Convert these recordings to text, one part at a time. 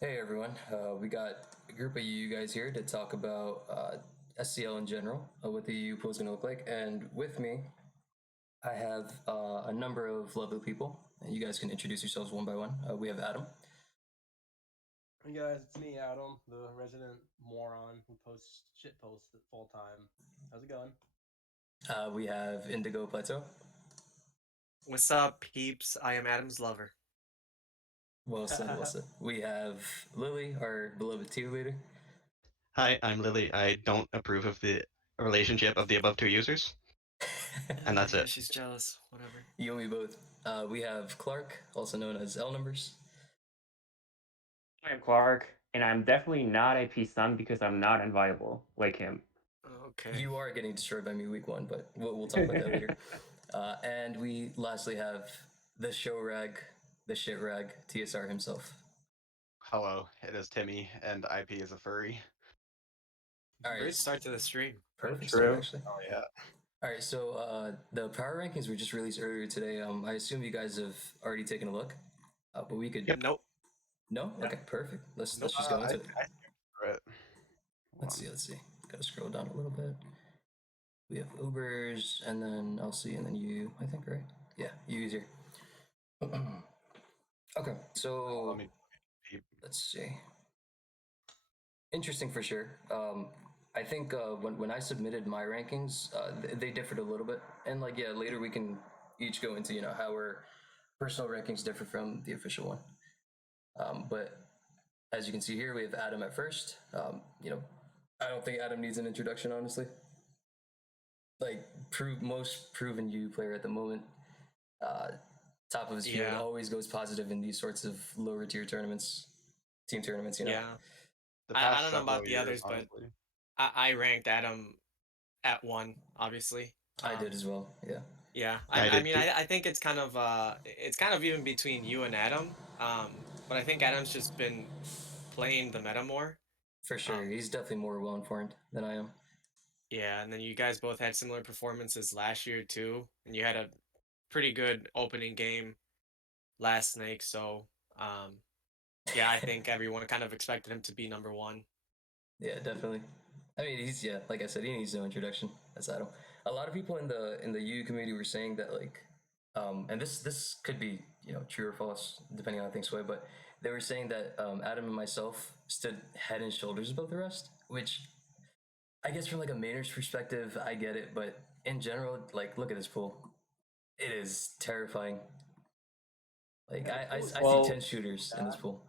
Hey everyone, we got a group of you guys here to talk about SCL in general, what the EU pool is going to look like. And with me, I have a number of lovely people. And you guys can introduce yourselves one by one. We have Adam. Hey guys, it's me, Adam, the resident moron who posts shit posts at full time. How's it going? We have Indigo Plateau. What's up, peeps? I am Adam's lover. Well said, well said. We have Lily, our beloved tier leader. Hi, I'm Lily. I don't approve of the relationship of the above two users, and that's Yeah, it. she's jealous. Whatever. You and me both. We have Clark, also known as LNumbers. I'm Clark, and I'm definitely not AP Sun because I'm not inviolable like him. Okay. You are getting destroyed by me week one, but we'll talk about that later. And we lastly have the show rag, the shit rag, TSR himself. Hello, it is Timmy, and IP is a furry. All right, Great start to the stream. perfect start True. actually. Oh yeah. All right, so the power rankings were just released earlier today. I assume you guys have already taken a look, but we could. Yep. Nope. No, Yeah. okay, perfect. Let's Nope. just go into I it. for it. Let's see. Gotta scroll down a little bit. We have Ubers, and then LC, and then you. I think right. Yeah, you easier. Okay, so Let me. let's see. Interesting for sure. I think when I submitted my rankings, they differed a little bit, and like yeah, later we can each go into how our personal rankings differ from the official one. But as you can see here, we have Adam at first. I don't think Adam needs an introduction, honestly. Like most proven U player at the moment. Uh, Top of his field, Yeah. always goes positive in these sorts of lower tier tournaments, team tournaments. Yeah. The I past don't know several about the years, others, but honestly. I ranked Adam at 1, obviously. I did as well. Yeah. Yeah. I I did mean too. I think it's kind of even between you and Adam. But I think Adam's just been playing the meta more. For sure, Um, he's definitely more well informed than I am. yeah, and then you guys both had similar performances last year too, and you had a pretty good opening game last snake, so um yeah, I think everyone kind of expected him to be number 1. Yeah, definitely. I mean, he's like I said, he needs no introduction. That's Adam. A lot of people in the U community were saying that like, and this could be true or false depending on how things sway, but they were saying that Adam and myself stood head and shoulders above the rest, which I guess from like a mainer's perspective, I get it, but in general, like look at this pool, it is terrifying. Like Yeah, the pool is I see so Well, 10 shooters in this bad. pool.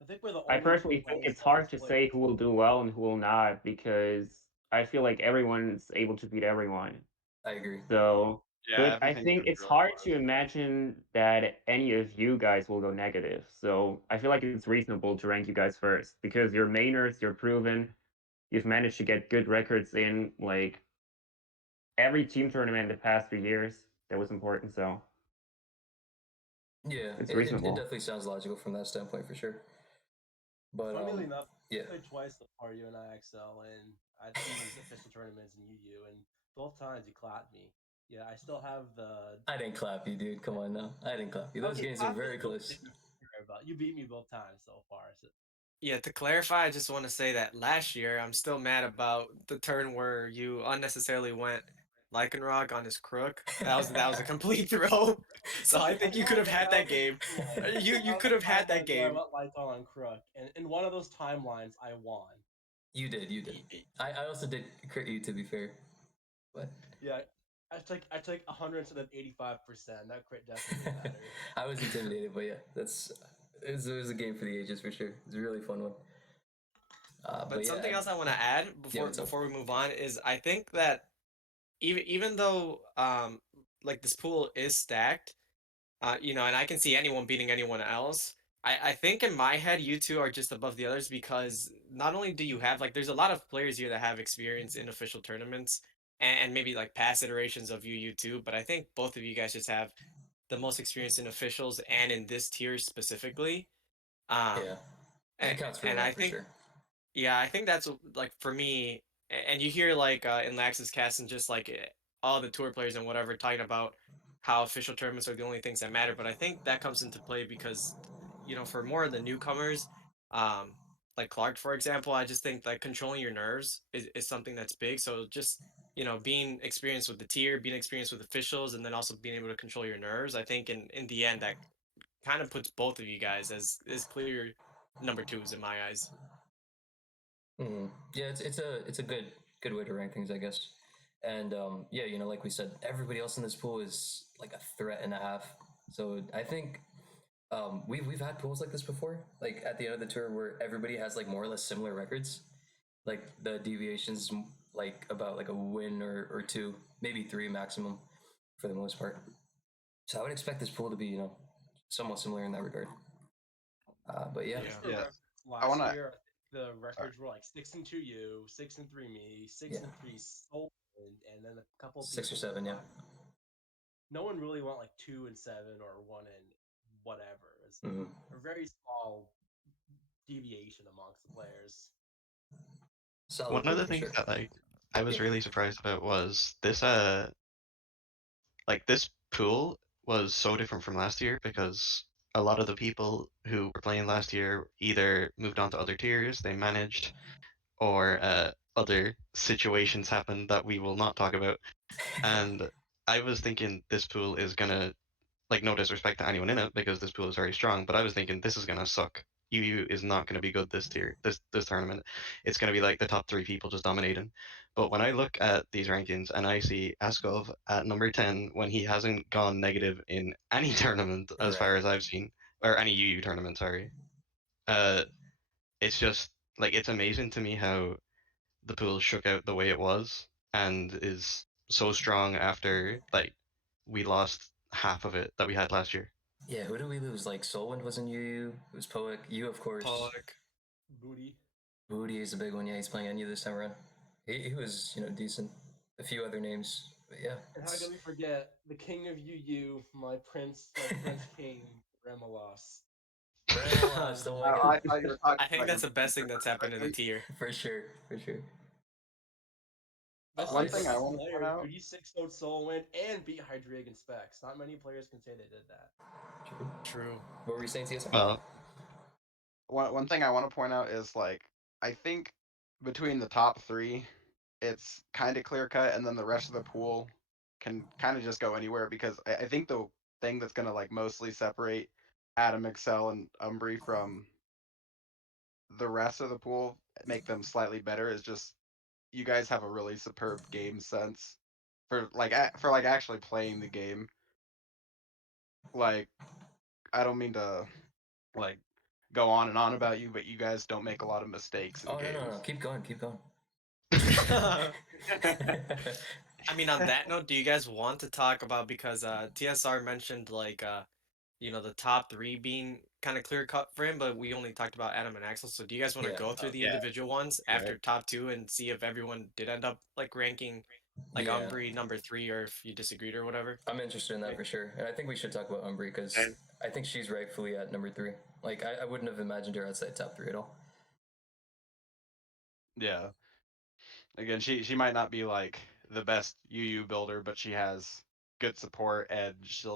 I think we're the I only personally pool think playing it's seven hard to say players. who will do well and who will not because I feel like everyone's able to beat everyone. I agree. So, Yeah, but I everything's think been it's really hard to close. imagine that any of you guys will go negative. So I feel like it's reasonable to rank you guys first because you're mainers, you're proven, you've managed to get good records in like every team tournament in the past 3 years that was important. So Yeah, it's it reasonable. definitely sounds logical from that standpoint for sure. But Funnily enough, yeah, we played twice so far, you and I, Accel, and at these official tournaments in UU, and both times you clapped me. Yeah, I still have the. I didn't clap you, dude. Come on now, I didn't clap you. Those Okay, games are clapping is very the only close. thing you care about. You beat me both times so far. So Yeah, to clarify, I just want to say that last year I'm still mad about the turn where you unnecessarily went Lycanroc on his crook. That was a complete throw. So I think you could have had that game. You That was could have a had that timeline where I game. went lights on Crook, and in one of those timelines, I won. You did, you did. I also did crit you to be fair, but Yeah, I took 100 instead of 85%. That crit definitely mattered. I was intimidated. But yeah, it was a game for the ages for sure. It's a really fun one. But But yeah, something else I want to add yeah. before What's up? before we move on is I think that even though like this pool is stacked, and I can see anyone beating anyone else. I think in my head, you two are just above the others because not only do you have like, there's a lot of players here that have experience in official tournaments and maybe like past iterations of you too, but I think both of you guys just have the most experience in officials and in this tier specifically. Yeah, Um, it counts for a and I lot for think, sure. yeah, I think that's like for me, and you hear like in Lax's cast and just like all the tour players and whatever talking about how official tournaments are the only things that matter. But I think that comes into play because, for more of the newcomers, Like Clark, for example, I just think like controlling your nerves is something that's big. So just being experienced with the tier, being experienced with officials, and then also being able to control your nerves. I think in the end that kind of puts both of you guys as clear number twos in my eyes. Yeah, it's a good way to rank things, I guess. And yeah, like we said, everybody else in this pool is like a threat and a half. So I think we've had pools like this before, like at the end of the tour where everybody has like more or less similar records, like the deviations like about like a win or two, maybe three maximum, for the most part. So I would expect this pool to be somewhat similar in that regard. But yeah, Just for Yeah. reference, I last wanna. year the records were like 6-2 you, 6-3 me, 6-3 Soul, and then a couple 6 or people. 7, yeah. No one really went like 2-7 or 1 and whatever. It's Mhm. a very small deviation amongst the players. Solid One pool of the for things sure. that I was Yeah. really surprised about was this like this pool was so different from last year because a lot of the people who were playing last year either moved on to other tiers, they managed, or other situations happened that we will not talk about. And I was thinking this pool is gonna, like, no disrespect to anyone in it because this pool is very strong, but I was thinking this is gonna suck. UU is not gonna be good this tier, this tournament. It's gonna be like the top three people just dominating. But when I look at these rankings and I see Asgov at number 10 when he hasn't gone negative in any tournament as Right. far as I've seen, or any UU tournament, sorry. Uh, it's just like it's amazing to me how the pool shook out the way it was and is so strong after like we lost half of it that we had last year. Yeah, who did we lose? Like Solwind wasn't you. It was Poic. You, of course. Pollock. Booty. Booty is a big one. Yeah, he's playing NU this time around. He was decent. A few other names, but yeah. And how can we forget the king of UU, my prince king, Remolos. Ramos, the one I guy. thought you were talking I think about your that's the best thing for that's a happened in the second. tier. For sure, for sure. Especially One for thing I this want to point player, out. dude, he 6-0 Solwyn and beat Hydreigon Specs. Not many players can say they did that. True. True. What were you saying, TSR? Well, One thing I want to point out is like I think between the top three, it's kind of clear cut, and then the rest of the pool can kind of just go anywhere because I think the thing that's gonna like mostly separate Adaam, Accel, and Umbri from the rest of the pool, make them slightly better, is just you guys have a really superb game sense for like actually playing the game. Like I don't mean to like go on and on about you, but you guys don't make a lot of mistakes in Oh games. no. Keep going, keep going. I mean, on that note, do you guys want to talk about, because TSR mentioned like the top three being kind of clear cut for him, but we only talked about Adaam and Accel. So do you guys want to Yeah. go through the Yeah. individual ones after top two and see if everyone did end up like ranking like Yeah. Umbri number three, or if you disagreed or whatever? I'm interested in that for sure, and I think we should talk about Umbri because And- I think she's rightfully at number 3. Like I wouldn't have imagined her outside top 3 at all. Yeah. Again, she might not be like the best UU builder, but she has good support, and she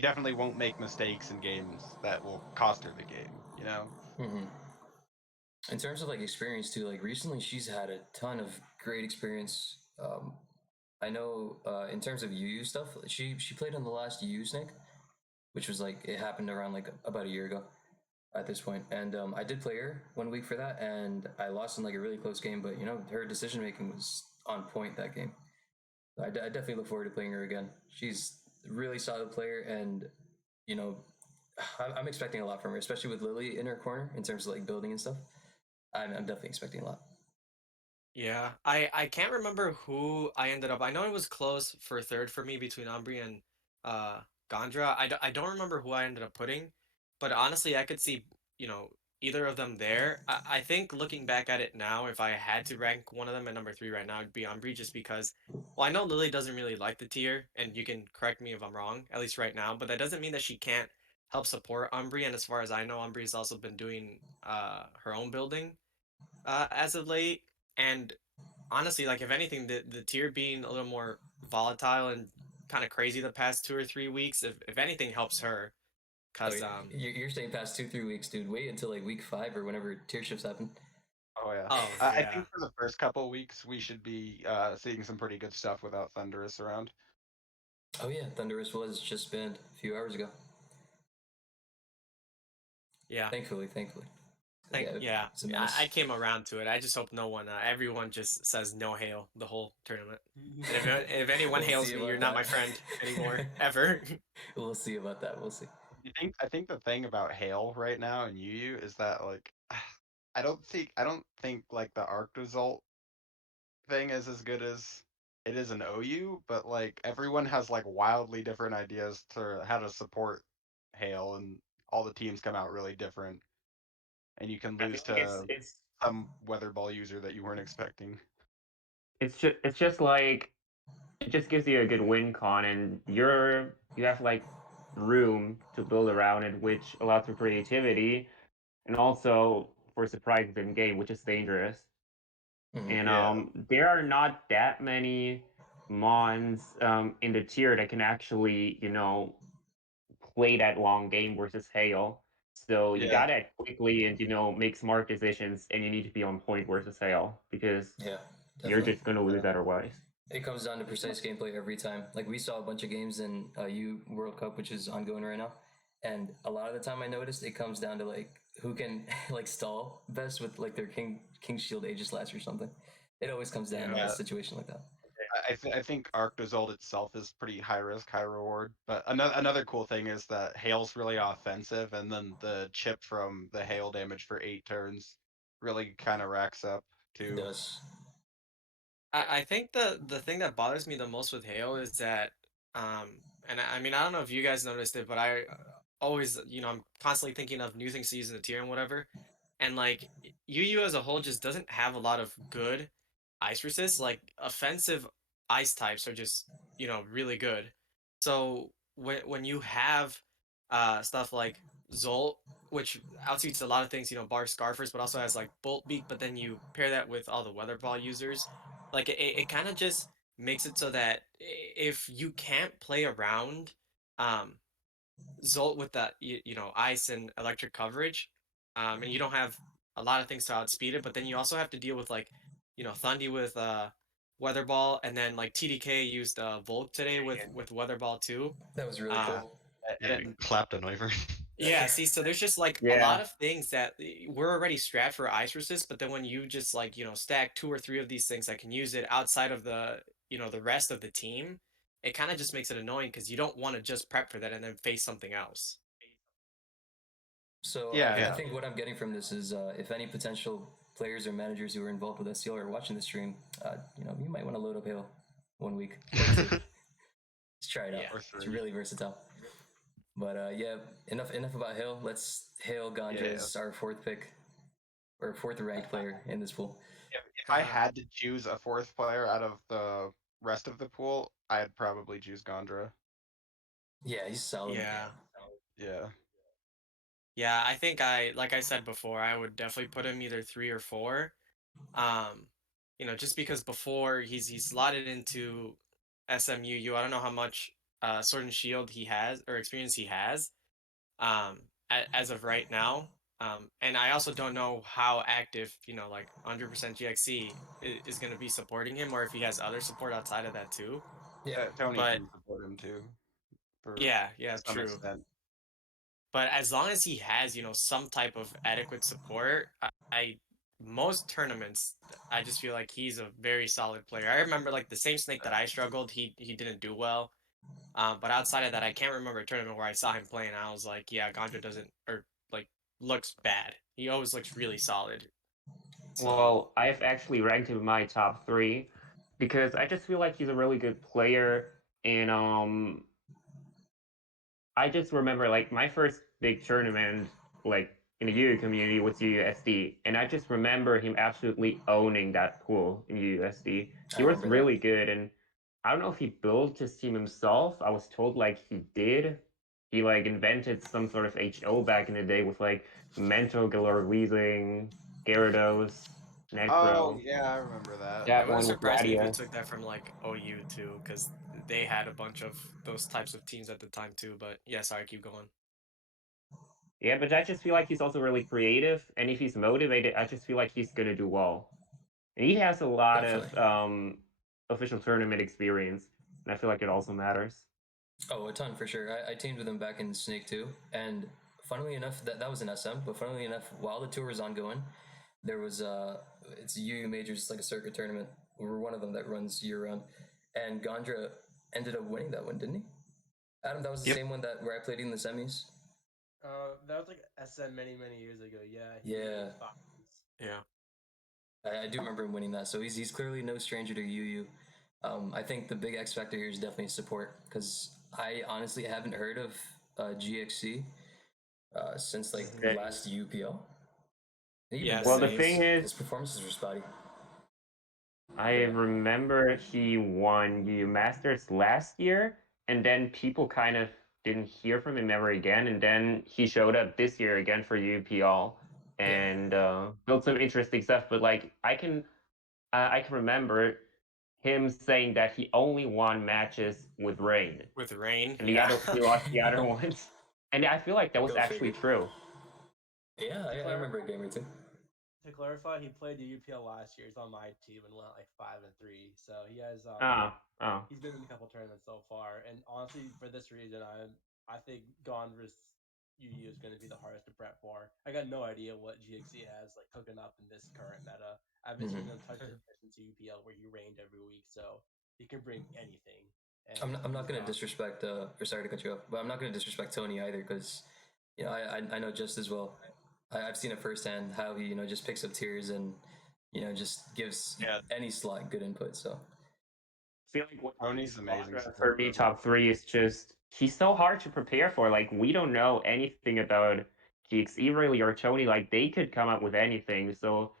definitely won't make mistakes in games that will cost her the game, you know? Mm-hmm. In terms of like experience too, like recently she's had a ton of great experience. I know in terms of UU stuff, she played in the last UU Snake, which was like it happened around like about a year ago at this point, and I did play her 1 week for that, and I lost in like a really close game, but her decision making was on point that game. I definitely look forward to playing her again. She's a really solid player, and you know, I'm expecting a lot from her, especially with Lily in her corner in terms of like building and stuff. I'm definitely expecting a lot. Yeah, I can't remember who I ended up. I know it was close for third for me between Umbri and uh Gandra. I don't remember who I ended up putting, but honestly, I could see either of them there. I think looking back at it now, if I had to rank one of them at number three right now, it'd be Umbri, just because. Well, I know Lily doesn't really like the tier, and you can correct me if I'm wrong, at least right now. But that doesn't mean that she can't help support Umbri. And as far as I know, Umbri's also been doing her own building as of late. And honestly, like if anything, the tier being a little more volatile and kind of crazy the past 2 or 3 weeks, if anything, helps her. Cause you're staying past 2-3 weeks, dude. Wait until like week 5 or whenever tier shifts happen. Oh yeah. Oh, I yeah. think for the first couple weeks we should be seeing some pretty good stuff without Thunderous around. Oh yeah, Thunderous was just banned a few hours ago. Yeah. Thankfully. Yeah, it's a menace. I came around to it. I just hope no one, everyone just says no hail the whole tournament. And if anyone We'll hails see me, about you're not that. my friend anymore, ever. We'll see about that. We'll see. I think the thing about Hail right now in UU is that like I don't think like the Arc result thing is as good as it is in OU, but like everyone has like wildly different ideas to how to support Hail, and all the teams come out really different, and you can I lose feel like to some weather ball user that you weren't expecting. it's just like it just gives you a good win con, and you have like room to build around it, which allows for creativity and also for surprises in game, which is dangerous. And Yeah. there are not that many mons in the tier that can actually, play that long game versus Hail. So you Yeah. gotta act quickly and make smart decisions, and you need to be on point versus Hail because Yeah, you're definitely. just gonna lose otherwise. It comes down to precise gameplay every time. Like we saw a bunch of games in U World Cup, which is ongoing right now, and a lot of the time I noticed it comes down to like who can like stall best with like their King Shield Aegis or something. It always comes down to Yeah. a situation like that. I think Arc result itself is pretty high risk, high reward. But another cool thing is that Hail's really offensive, and then the chip from the Hail damage for 8 turns really kind of racks up It too. does. I think the thing that bothers me the most with Hail is that, and I mean, I don't know if you guys noticed it, but I always, I'm constantly thinking of new things to use in the tier and whatever. And like UU as a whole just doesn't have a lot of good ice resists. Like offensive ice types are just, really good. So when you have stuff like Zolt, which outspeeds a lot of things, bar Scarfers, but also has like Bolt Beak, but then you pair that with all the Weather Ball users, like it kind of just makes it so that if you can't play around um Zolt with that ice and electric coverage, and you don't have a lot of things to outspeed it, but then you also have to deal with like Thundy with Weather Ball, and then like TDK used Volk today with Weather Ball too. That was really Uh, cool. Yeah, clapped an over. yeah, see, so there's just like a lot of things that we're already strapped for ice resist, but then when you just like, stack 2 or 3 of these things that can use it outside of the, the rest of the team, it kind of just makes it annoying because you don't want to just prep for that and then face something else. So Yeah, I yeah. think what I'm getting from this is if any potential players or managers who are involved with SEL are watching the stream, you might want to load up Hail 1 week or 2. Let's try it out. Yeah. Or It's 3. really versatile. But yeah, enough about Hail. Let's hail Gandra as our 4th pick or 4th ranked player in this pool. If I had to choose a 4th player out of the rest of the pool, I'd probably choose Gandra. Yeah, he's solid. Yeah. Yeah. Yeah, I think like I said before, I would definitely put him either 3 or 4. Just because before he's slotted into SMUU, I don't know how much Sword and Shield he has or experience he has as of right now. And I also don't know how active, like 100% GXC is going to be supporting him, or if he has other support outside of that too. Yeah, Tony But can support him too, for yeah, some true. extent. But as long as he has, some type of adequate support, I most tournaments, I just feel like he's a very solid player. I remember like the same snake that I struggled, he didn't do well. But outside of that, I can't remember a tournament where I saw him playing and I was like, yeah, Gandra doesn't or like looks bad. He always looks really solid. So Well, I've actually ranked him in my top 3 because I just feel like he's a really good player, and I just remember like my first big tournament, like in the UU community, was UUSD, and I just remember him absolutely owning that pool in UUSD. I He was remember really good, and I don't know if he built his team himself. I was told like he did. He like invented some sort of HO back in the day with like Mental, Galore, Gyarados, Oh Necro. yeah, I remember that. it That wouldn't one with surprise me if he Latias. took that from like OU too, because they had a bunch of those types of teams at the time too. But yeah, sorry, keep going. Yeah, but I just feel like he's also really creative, and if he's motivated, I just feel like he's gonna do well. And he has a lot Definitely. of official tournament experience, and I feel like it also matters. Oh, a ton for sure. I teamed with him back in Snake 2, and funnily enough, that was an SM. But funnily enough, while the tour was ongoing, there was it's UU Majors, like a circuit tournament. We were one of them that runs year round, and Gandra ended up winning that one, didn't he? Adam, that was the Yep. same one that where I played in the semis. That was like SM many years ago. Yeah. he Yeah. was finals. Yeah. I do remember him winning that, so he's clearly no stranger to UU. I think the big X factor here is definitely support, because I honestly haven't heard of GXC since like Okay. last UPL. Even Yeah, then, Well, the same. thing his is, performances were spotty. I remember he won UU Masters last year, and then people kind of didn't hear from him ever again, and then he showed up this year again for UPL and built some interesting stuff. But like, I can remember him saying that he only won matches with Rain, With Rain. and the Yeah. other he lost the other ones. And I feel like that was Go actually figure. true. Yeah, I remember a game or two. To clarify, he played the UPL last year. He's on my team and went like 5-3. So he has Oh, he's been in a couple tournaments so far. And honestly, for this reason, I think Gondra's UU is going to be the hardest to prep for. I got no idea what GXC has like cooking up in this current meta. I haven't seen him touch the efficiency UPL where he reigned every week, so he can bring anything. And I'm not he's going to got- disrespect, or sorry to cut you off, but I'm not going to disrespect Tony either, because you know I know just as well. I've seen it firsthand how he just picks up tiers and just gives Yeah. any slot good input. So I feel like what Tony's amazing Gandra support for me ever. top three is just he's so hard to prepare for. Like we don't know anything about GXE really or Tony. Like they could come up with anything. So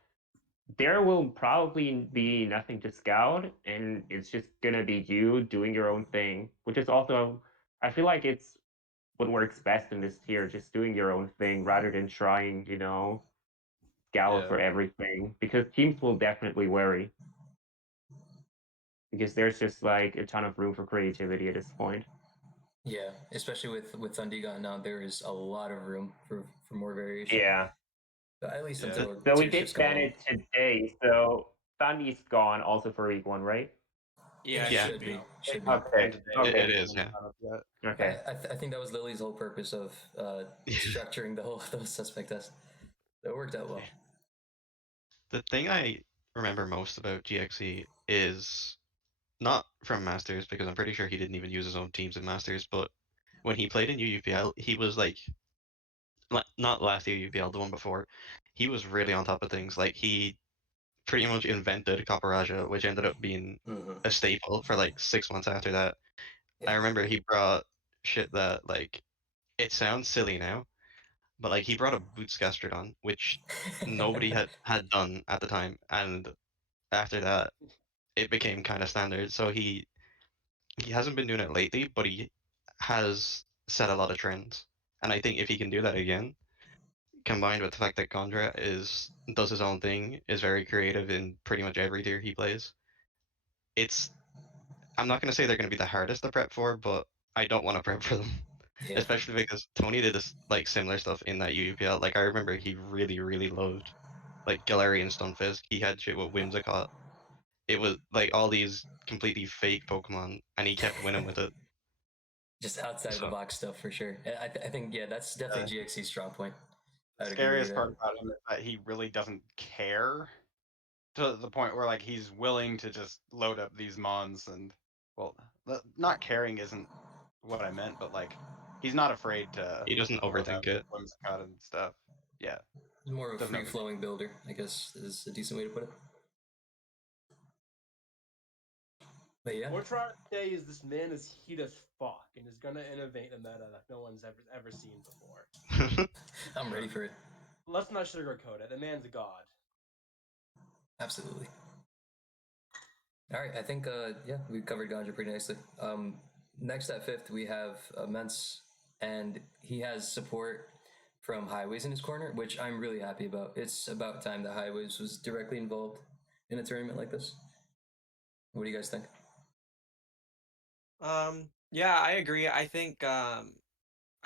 there will probably be nothing to scout, and it's just gonna be you doing your own thing, which is also I feel like it's what works best in this tier, just doing your own thing rather than trying, scout Yeah. for everything. Because teams will definitely worry. Because there's just like a ton of room for creativity at this point. yeah, especially with Thundiga now, there is a lot of room for more variation. Yeah. At least Yeah. until So we tier did shifts come ban along. it today. So Thundy's gone also for week one, right? Yeah, It Yeah. should be. Should be. Okay. And today Okay. It is, yeah. not up yet. Okay. I think that was Lily's whole purpose of structuring the whole suspect test. That worked out well. The thing I remember most about GXE is not from Masters, because I'm pretty sure he didn't even use his own teams in Masters, but when he played in UUPL, he was like, not last year UPL, the one before, he was really on top of things. Like he pretty much invented Copper, which ended up being a staple for like 6 months after that. I Yeah. remember he brought shit that like it sounds silly now, but like he brought a Boots Gastrodon, which nobody had done at the time, and after that it became kind of standard. So he hasn't been doing it lately, but he has set a lot of trends, and I think if he can do that again, combined with the fact that Gondra does his own thing, is very creative in pretty much every tier he plays. I'm not gonna say they're gonna be the hardest to prep for, but I don't want to prep for them. Yeah. Especially because Tony did this like similar stuff in that UUPL. Like I remember he really loved like Galarian Stunfisk. He had shit with Whimsicott. It was like all these completely fake Pokemon, and he kept winning with it. Just outside of the So box stuff for sure. I think that's definitely GXC's strong point. The I'd agree with scariest you part about him is that he really doesn't care to the point where like he's willing to just load up these mons and well, not caring isn't what I meant, but like he's not afraid to he doesn't load up overthink it. Whimsicott and stuff. Yeah, He's more of a doesn't free overthink. flowing builder, I guess is a decent way to put it. But yeah, What we're trying to say is this man is heat as fuck and is gonna innovate a meta that no one's ever seen before. I'm ready for it. Let's not sugarcoat it. The man's a god. Absolutely. All right, I think yeah, we covered Ganja pretty nicely. Next at fifth we have Mence, and he has support from Highways in his corner, which I'm really happy about. It's about time that Highways was directly involved in a tournament like this. What do you guys think? Yeah, I agree. I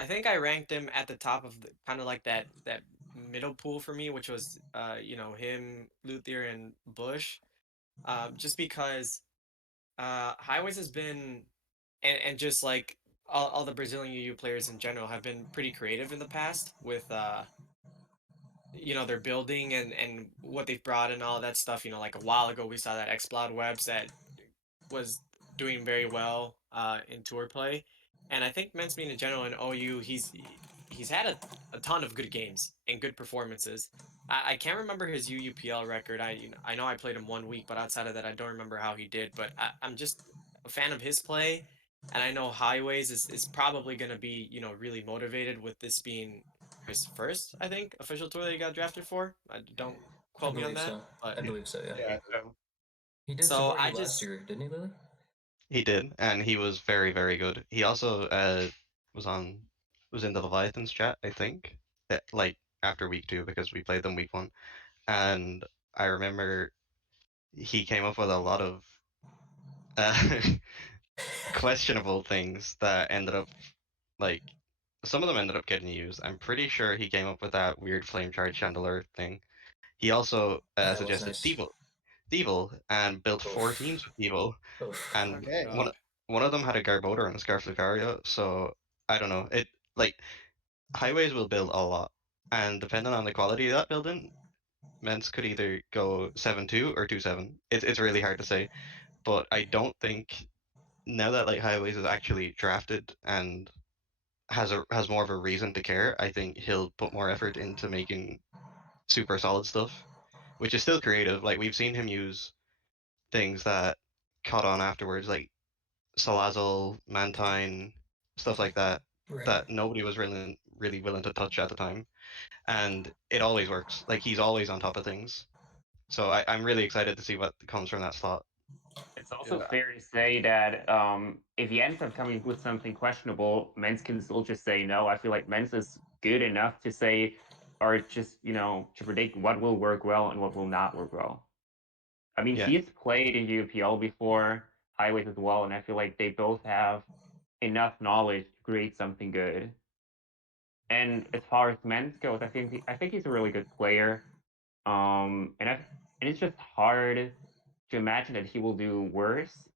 I think I ranked him at the top of the kind of like that middle pool for me, which was him, Luthier, and Bush. Just because Highways has been and just like all the Brazilian UU players in general have been pretty creative in the past with their building and what they've brought and all that stuff. Like a while ago we saw that Xplod Webs that was doing very well in tour play, and I think Mensmean in general in OU he's had a ton of good games and good performances. I can't remember his UUPL record. I know I played him 1 week, but outside of that, I don't remember how he did. But I'm just a fan of his play, and I know Highways is probably going to be really motivated with this being his first, I think, official tour that he got drafted for. I don't I quote me on believe that, so. but I believe so. Yeah. Yeah. So He did so support I you last just year, didn't he, Lily? He did, and he was very, very good. He also was on was in the Leviathans chat, I think, like after week 2 because we played them week 1, and I remember he came up with a lot of uh, questionable things that ended up like some of them ended up getting used. I'm pretty sure he came up with that weird flame charge chandelier thing. He also That was suggested nice. Devil, and built 4 Oof. teams with Devil, Oof. oh and my okay. god. one of them had a Garbodor and a Scarf Lucario. So I don't know. It like highways will build a lot, and depending on the quality of that building, Ments could either go 7-2 or 2-7. It's really hard to say, but I don't think now that like highways is actually drafted and has more of a reason to care, I think he'll put more effort into making super solid stuff, which is still creative. Like we've seen him use things that caught on afterwards, like Salazzle, Mantine, stuff like that, Right. that nobody was really willing to touch at the time, and it always works. Like he's always on top of things. So I'm really excited to see what comes from that slot. It's also Yeah. fair to say that if he ends up coming with something questionable, Mens can still just say no. I feel like Mens is good enough to say, or just, to predict what will work well and what will not work well. I mean, Yeah, he's played in UPL before, Highways as well, and I feel like they both have enough knowledge to create something good. And as far as Mens goes, I think he's a really good player. And it's just hard to imagine that he will do worse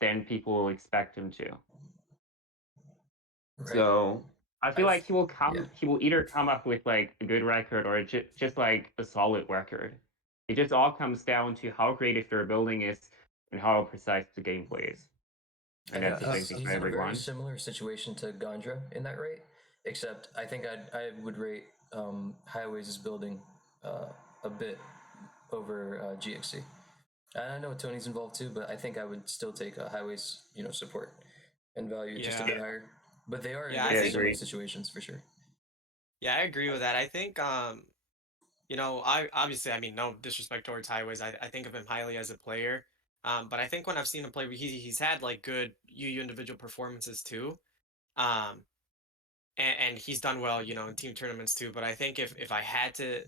than people will expect him to. Right. So I feel like Yeah. he will either come up with like a good record or just like a solid record. It just all comes down to how creative their building is and how precise the gameplay is. I And think that's the Yeah. same thing for he's in a very everyone. similar situation to Gandra in that rate, except I think I would rate Highways' building a bit over GXC. I know Tony's involved too, but I think I would still take Highways, support and value just a Yeah. bit higher. But they are in Yeah, I Yeah, very think similar agreed. situations for sure. I agree with that. I think I obviously, I mean, no disrespect towards Highways. I think of him highly as a player. But I think when I've seen him play, he's had like good UU individual performances too. Um, and he's done well, in team tournaments too. But I think if I had to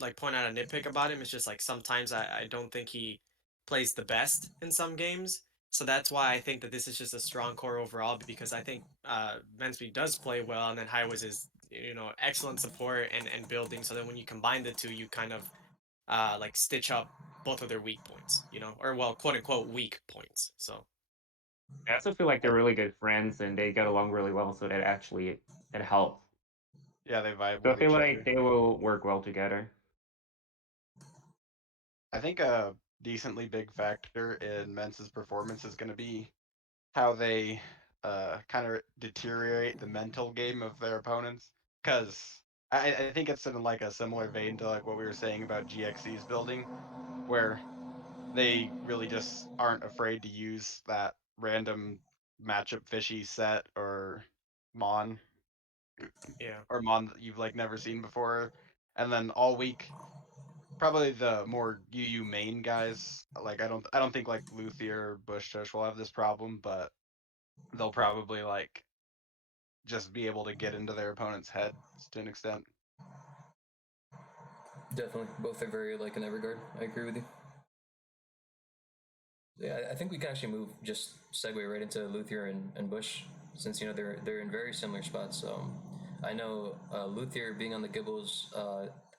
like point out a nitpick about him, it's just like sometimes I don't think he plays the best in some games. So that's why I think that this is just a strong core overall, because I think Mensby does play well, and then Highways is excellent support and building. So then when you combine the two, you kind of like stitch up both of their weak points, or well, quote unquote weak points. So I also feel like they're really good friends and they get along really well, so that helps. Yeah, they vibe So I with feel each like other. they will work well together. I think a decently big factor in Mensa's performance is going to be how they kind of deteriorate the mental game of their opponents. Because I think it's in like a similar vein to like what we were saying about GXC's building, where they really just aren't afraid to use that random matchup fishy set Mon yeah, or Mon that you've like never seen before, and then all week probably the more UU main guys. Like I don't think like Luthier or Bush Tush will have this problem, but they'll probably like just be able to get into their opponent's heads to an extent. Definitely, both are very alike in that regard. I agree with you. Yeah, I think we can actually just segue right into Luthier and Bush. since they're in very similar spots. I know Luthier being on the Gibbles,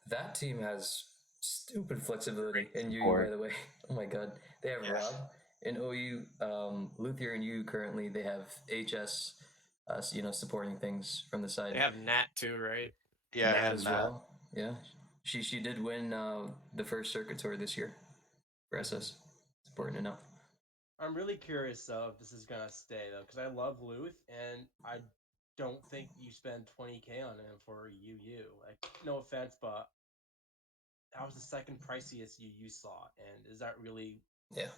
that team has stupid flexibility Great in UU. support. By the way, oh my god, they have Yes. Rob in OU, Luthier and UU currently. They have HS, supporting things from the side. They have Nat too, right? Yeah, Nat and as well. Yeah, she did win the first circuit tour this year for SS. Supporting it now. I'm really curious though if this is gonna stay though, because I love Luth and I don't think you spend 20K on him for UU. Like, no offense, but that was the second priciest UU slot, and is that really Yeah.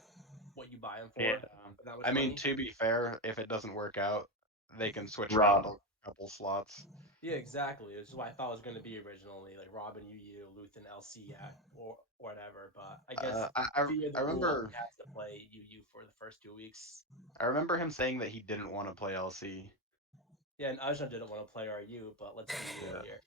what you buy him for? Yeah. For that much I mean, money? to be fair, if it doesn't work out, they can switch Rob. around a couple slots. Yeah, exactly. This is what I thought it was going to be originally, like Robin UU, Luth and LC or whatever. But I guess via I the rule, remember he has to play UU for the first 2 weeks. I remember him saying that he didn't want to play LC. Yeah, and Ajna didn't want to play RU, but let's be real Yeah. here.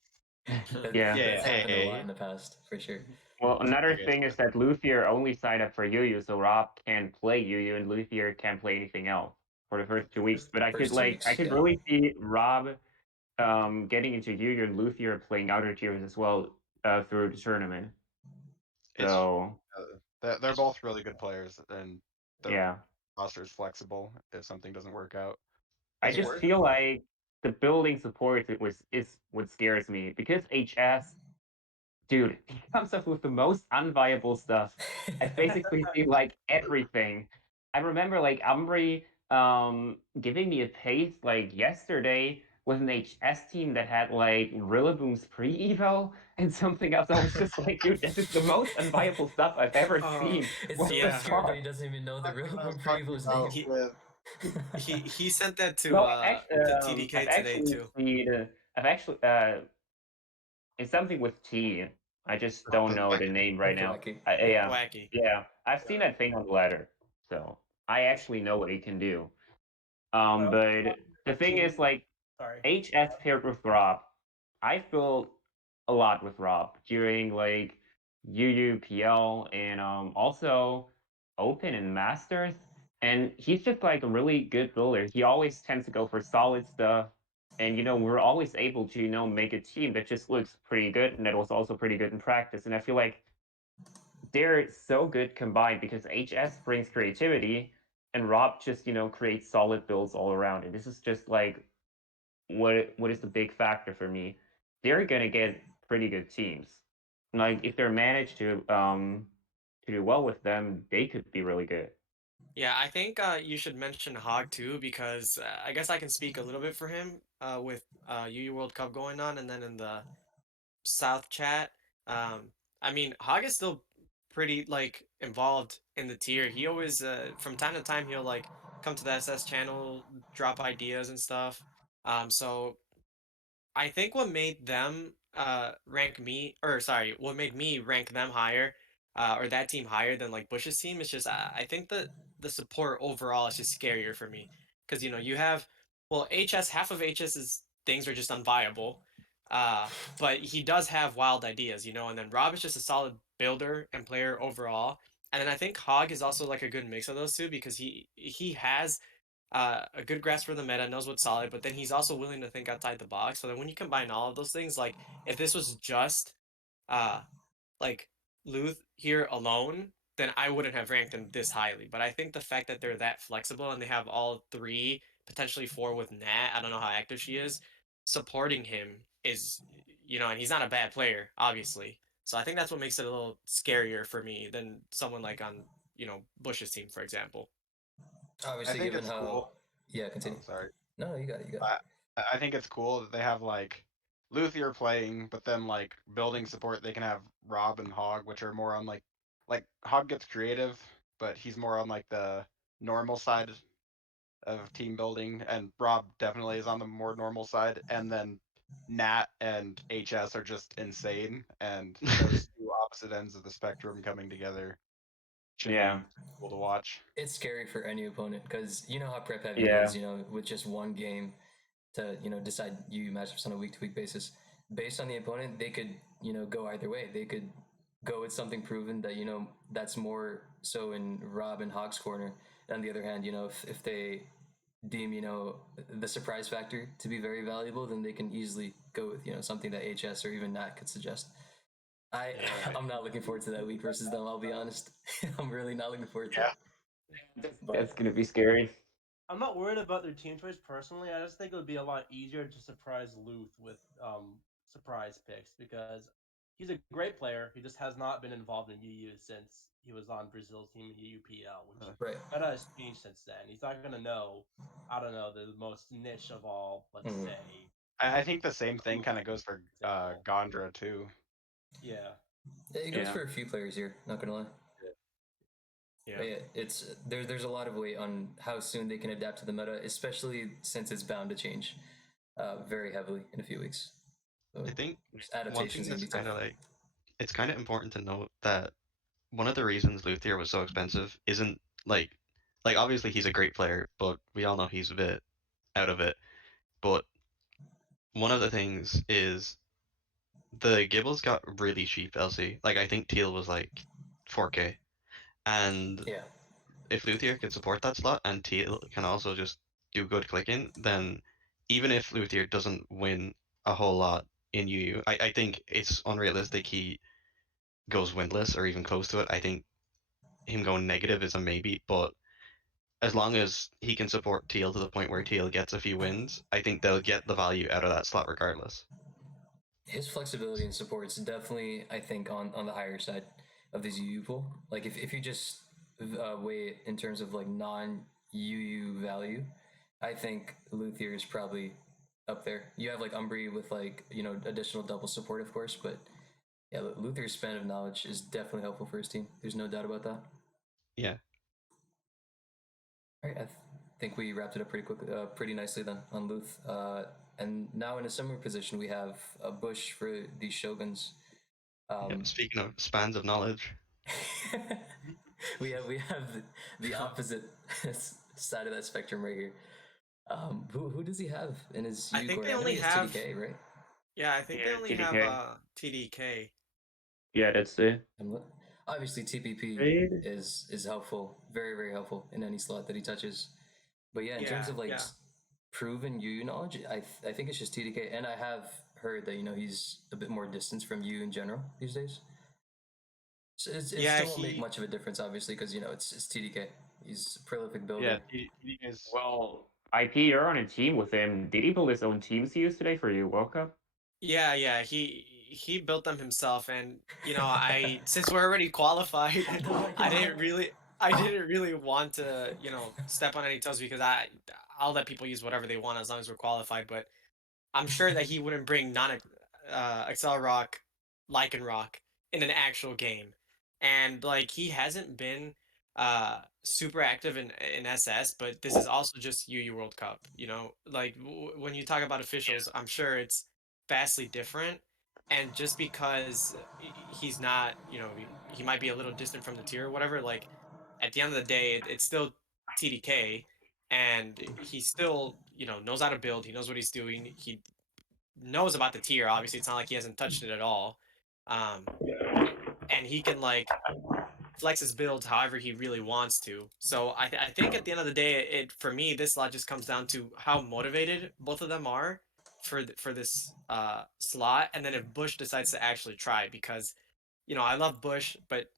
Yeah. Yeah, That's happened a lot hey. in the past for sure. Well, another Okay. thing is that Luthier only signed up for UU, so Rob can play UU, and Luthier can't play anything else for the first 2 weeks. But I First could 2 weeks, I could yeah. really see Rob getting into UU and Luthier playing outer tiers as well through the tournament. It's So They're both really good players, and their yeah, roster is flexible if something doesn't work out. I It's just worth feel like the building support is what scares me because HS, dude, he comes up with the most unviable stuff. I've basically seen like everything. I remember like Umbri giving me a taste like yesterday with an HS team that had like Rillaboom's pre-evo and something else. I was just like, dude, this is the most unviable stuff I've ever seen. It's What so the yeah. obscure that fuck? he doesn't even know the That's real what I was Prevo's talking name. about He- with He sent that No, to TDK I've today actually too. seen. I've actually it's something with T. I just don't something know the like name right now. Wacky. Yeah, Wacky. yeah. I've seen Yeah. that thing on the ladder, so I actually know what it can do. Well, But the thing is, like, sorry. HS paired with Rob, I built a lot with Rob during like UUPL and also Open and Masters, and he's just like a really good builder. He always tends to go for solid stuff, and we're always able to make a team that just looks pretty good and that was also pretty good in practice. And I feel like they're so good combined because HS brings creativity and Rob just creates solid builds all around. And this is just like what is the big factor for me. They're gonna get pretty good teams. Like if they're managed to do well with them, they could be really good. Yeah, I think you should mention Hog too because I guess I can speak a little bit for him with UU World Cup going on, and then in the South chat. I mean, Hog is still pretty like involved in the tier. He always from time to time he'll like come to the SS channel, drop ideas and stuff. So I think what made them rank me, or sorry, what made me rank them higher, or that team higher than like Bush's team is just I think that the support overall is just scarier for me because you have well HS half of HS's things are just unviable, but he does have wild ideas, and then Rob is just a solid builder and player overall, and then I think Hog is also like a good mix of those two because he has a good grasp for the meta, knows what's solid, but then he's also willing to think outside the box. So then when you combine all of those things, like if this was just uh like Luth here alone, then I wouldn't have ranked them this highly. But I think the fact that they're that flexible and they have all three, potentially four with Nat, I don't know how active she is, supporting him is and he's not a bad player, obviously. So I think that's what makes it a little scarier for me than someone like on, Bush's team, for example. I Obviously, think given it's how. cool. Yeah, Oh, continue. sorry. No, you got it. You got it. I think it's cool that they have like Luthier playing, but then like building support, they can have Rob and Hog, which are more on like Hog gets creative, but he's more on like the normal side of team building, and Rob definitely is on the more normal side. And then Nat and HS are just insane, and those two opposite ends of the spectrum coming together should Yeah. be cool to watch. It's scary for any opponent because you know how prep heavy Yeah. it is. With just one game to decide UU matchups on a week to week basis. Based on the opponent, they could go either way. They could go with something proven that that's more so in Rob and Hog's corner. On the other hand, if they deem the surprise factor to be very valuable, then they can easily go with something that HS or even Nat could suggest. I'm not looking forward to that week versus them. I'll be honest. I'm really not looking forward to it. That's gonna be scary. I'm not worried about their team choice personally. I just think it would be a lot easier to surprise Luth with surprise picks because he's a great player. He just has not been involved in UU since he was on Brazil's team in UUPL, which Right. meta has changed since then. He's not gonna know, I don't know, the most niche of all, let's Mhm. say. I think the same thing kind of goes for Example. Gandra too. Yeah. It goes Yeah. for a few players here. Not gonna lie. Yeah. But yeah, it's there's a lot of weight on how soon they can adapt to the meta, especially since it's bound to change very heavily in a few weeks. So I think one adaptation thing is gonna that's be tough. kind of like, it's kind of important to note that one of the reasons Luthier was so expensive isn't like obviously he's a great player, but we all know he's a bit out of it. But one of the things is the Gibbles got really cheap LC. Like I think Teal was like 4K, and Yeah. if Luthier can support that slot and Teal can also just do good clicking, then even if Luthier doesn't win a whole lot in UU, I think it's unrealistic he goes winless or even close to it. I think him going negative is a maybe, but as long as he can support Teal to the point where Teal gets a few wins, I think they'll get the value out of that slot regardless. His flexibility and support is definitely, I think, on the higher side of this UU pool. Like if you just weigh it in terms of like non UU value, I think Luthier is probably up there. You have like Umbreon with like additional double support, of course, but yeah, Luthier's span of knowledge is definitely helpful for his team. There's no doubt about that. Yeah. All right, think we wrapped it up pretty nicely then on Luth. And now in a similar position, we have a Bush for the Shoguns. Yeah, speaking of spans of knowledge, we have the opposite side of that spectrum right here. Who does he have in his I U think core? they I know only he has have. TDK, right? Yeah, I think they Yeah, only have TDK. TDK. Yeah, that's it. Obviously, TPP Raid. is helpful, very very helpful in any slot that he touches. But yeah, in terms Yeah, of like yeah. proven UU knowledge, I think it's just TDK, and I have heard that he's a bit more distance from you in general these days. So it Yeah, still won't make he. much of a difference, obviously, because it's TDK. He's a prolific builder. Yeah, TDK's Well, IP, you're on a team with him. Did he build his own teams to use today for your World Cup? Yeah. He built them himself, and I since we're already qualified, Oh my I God. didn't really want to step on any toes because I'll let people use whatever they want as long as we're qualified. But I'm sure that he wouldn't bring non Accel Rock, Lycan Rock in an actual game, and like he hasn't been super active in SS, but this is also just UU World Cup. Like when you talk about officials, I'm sure it's vastly different, and just because he's not, he might be a little distant from the tier or whatever. Like at the end of the day, it's still TDK, and he still knows how to build. He knows what he's doing. He knows about the tier. Obviously, it's not like he hasn't touched it at all. And he can like flex his build however he really wants to. So I think at the end of the day, it for me this lot just comes down to how motivated both of them are for this slot, and then if Bush decides to actually try, because I love Bush, but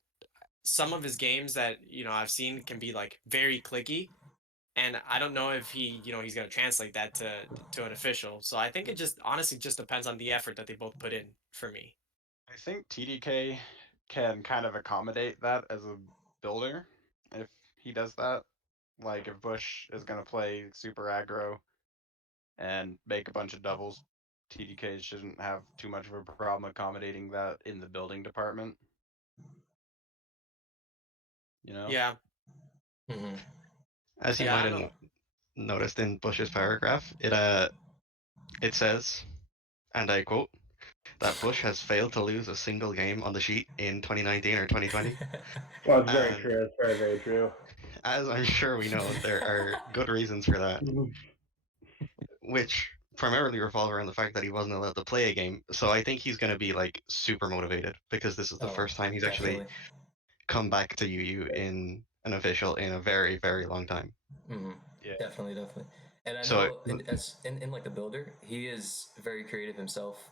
some of his games that I've seen can be like very clicky, and I don't know if he's going to translate that to an official. So I think it just honestly just depends on the effort that they both put in for me. I think TDK can kind of accommodate that as a builder if he does that. Like if Bush is gonna play super aggro and make a bunch of doubles, TDK shouldn't have too much of a problem accommodating that in the building department. Yeah. Mm-hmm. as you Yeah, might I don't have know. noticed in Bush's paragraph, it says, and I quote, that Bush has failed to lose a single game on the sheet in 2019 or 2020. Well, it's very And true. It's very, very true. as I'm sure we know, there are good reasons for that, which primarily revolve around the fact that he wasn't allowed to play a game. So I think he's going to be like super motivated because this is the first time he's actually come back to UU in an official in a very, very long time. Mm-hmm. Yeah. Definitely. And I So, know in like the builder, he is very creative himself.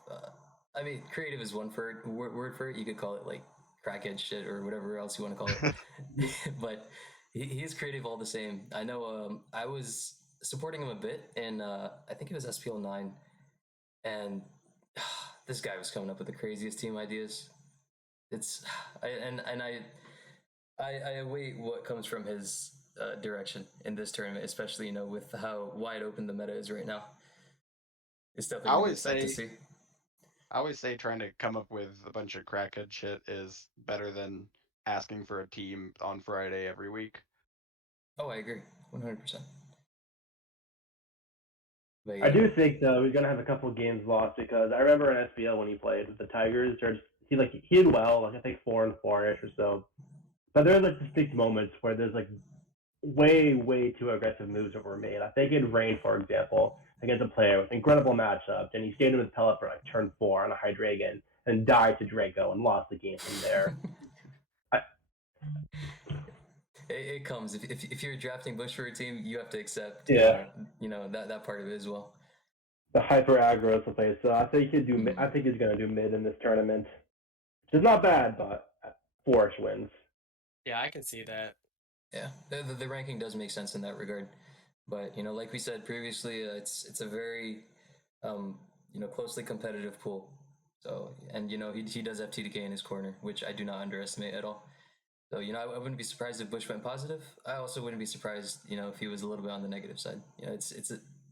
I mean, creative is one word for it. You could call it like crackhead shit or whatever else you want to call it. But he is creative all the same. I know. I was supporting him a bit, and I think it was SPL 9, and this guy was coming up with the craziest team ideas. It's I await what comes from his direction in this tournament, especially with how wide open the meta is right now. It's I definitely gonna be always exciting to say see. I always say trying to come up with a bunch of crackhead shit is better than asking for a team on Friday every week. Oh, I agree, 100%. But I yeah, do think though we're gonna have a couple of games lost because I remember in SBL when he played with the Tigers, he did well, like I think 4-4 ish or so. But there are like distinct moments where there's like way too aggressive moves that were made. I think in Rain, for example, against a player with incredible matchups, and he stayed in his pellet for like turn 4 on a Hydreigon and died to Draco and lost the game from there. it comes if you're drafting Bush for a team, you have to accept Yeah. that part of it as well. The hyper aggro to play. So I think Mhm. I think he's gonna do mid in this tournament. Which is not bad, but 4-ish wins. Yeah, I can see that. Yeah, the ranking does make sense in that regard, but like we said previously, it's a very closely competitive pool. So, and he does have TDK in his corner, which I do not underestimate at all. So I wouldn't be surprised if Bush went positive. I also wouldn't be surprised if he was a little bit on the negative side.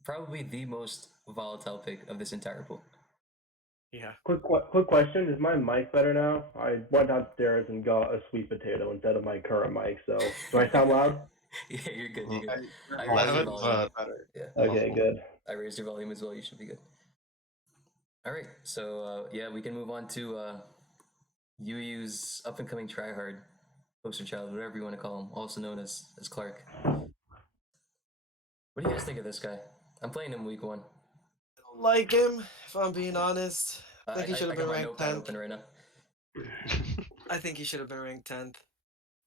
Probably the most volatile pick of this entire pool. Yeah. Quick question: is my mic better now? I went downstairs and got a sweet potato instead of my current mic. So do I sound loud? Yeah, you're good. Well, You're good. Your I that raised your volume was is volume. better. Yeah, Okay, muffled. good. I raised your volume as well. You should be good. All right, so yeah, we can move on to UU's up and coming tryhard poster child, whatever you want to call him, also known as Clark. What do you guys think of this guy? I'm playing him week 1. I don't like him, if I'm being honest. I think he should I have got been my ranked notepad 10th. open right now. I think he should have been ranked 10th.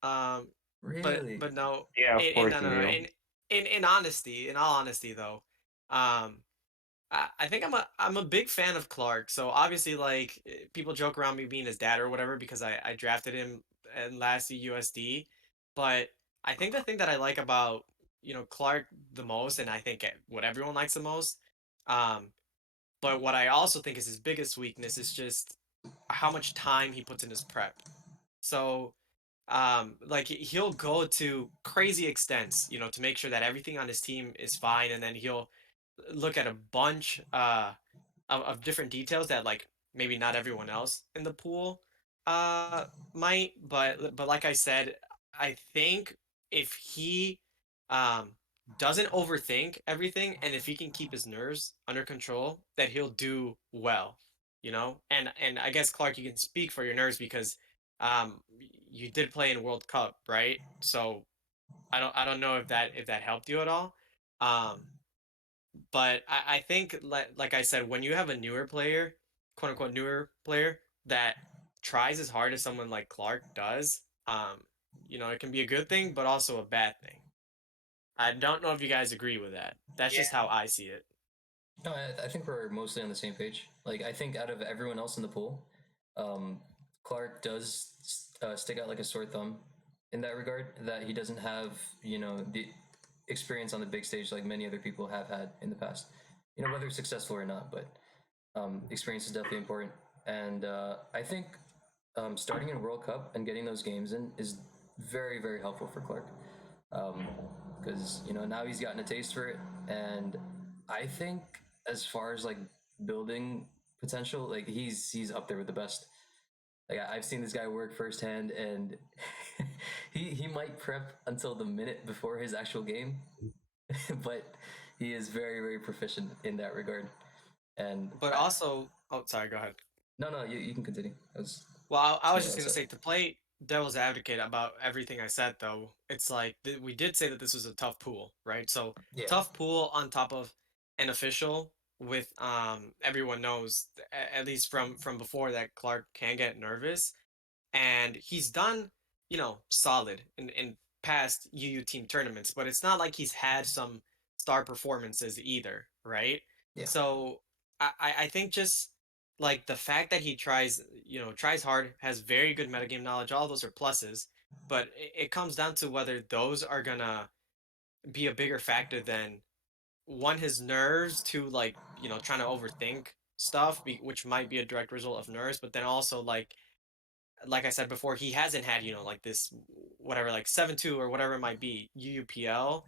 Um, Really? but no, Yeah, of course no, you no, no. do. In honesty, in all honesty though, um, I think I'm a big fan of Clark. So obviously, like people joke around me being his dad or whatever because I drafted him in last USD, but I think the thing that I like about Clark the most, and I think what everyone likes the most, um, but what I also think is his biggest weakness is just how much time he puts in his prep. So like he'll go to crazy extents, to make sure that everything on his team is fine, and then he'll look at a bunch of different details that like maybe not everyone else in the pool might, but like I said, I think if he um doesn't overthink everything, and if he can keep his nerves under control, that he'll do well, and I guess Clark, you can speak for your nerves because you did play in World Cup, right? So I don't know if that helped you at all. um but I think like I said, when you have a newer player, quote unquote newer player, that tries as hard as someone like Clark does, it can be a good thing, but also a bad thing. I don't know if you guys agree with that. That's just how I see it. No, I think we're mostly on the same page. Like, I think out of everyone else in the pool, um, Clark does stick out like a sore thumb in that regard. That he doesn't have, the experience on the big stage like many other people have had in the past. Whether successful or not, but experience is definitely important. And I think starting in World Cup and getting those games in is very helpful for Clark. Because now he's gotten a taste for it, and I think as far as like building potential, like he's up there with the best. Like I've seen this guy work firsthand, and he might prep until the minute before his actual game, but he is very proficient in that regard. And But also, oh, sorry, go ahead. no, you can continue. Well, I was Something just gonna else. say, to play devil's advocate about everything I said, though, it's like we did say that this was a tough pool, right? So Yeah. tough pool on top of an official with everyone knows, at least from before, that Clark can get nervous, and he's done solid in past UU team tournaments, but it's not like he's had some star performances either, right? Yeah. So I think just like the fact that he tries hard, has very good metagame knowledge, all those are pluses, but it comes down to whether those are gonna be a bigger factor than one, his nerves, two, like trying to overthink stuff, which might be a direct result of nerves, but then also like I said before, he hasn't had like this whatever, like 7-2 or whatever it might be UUPL.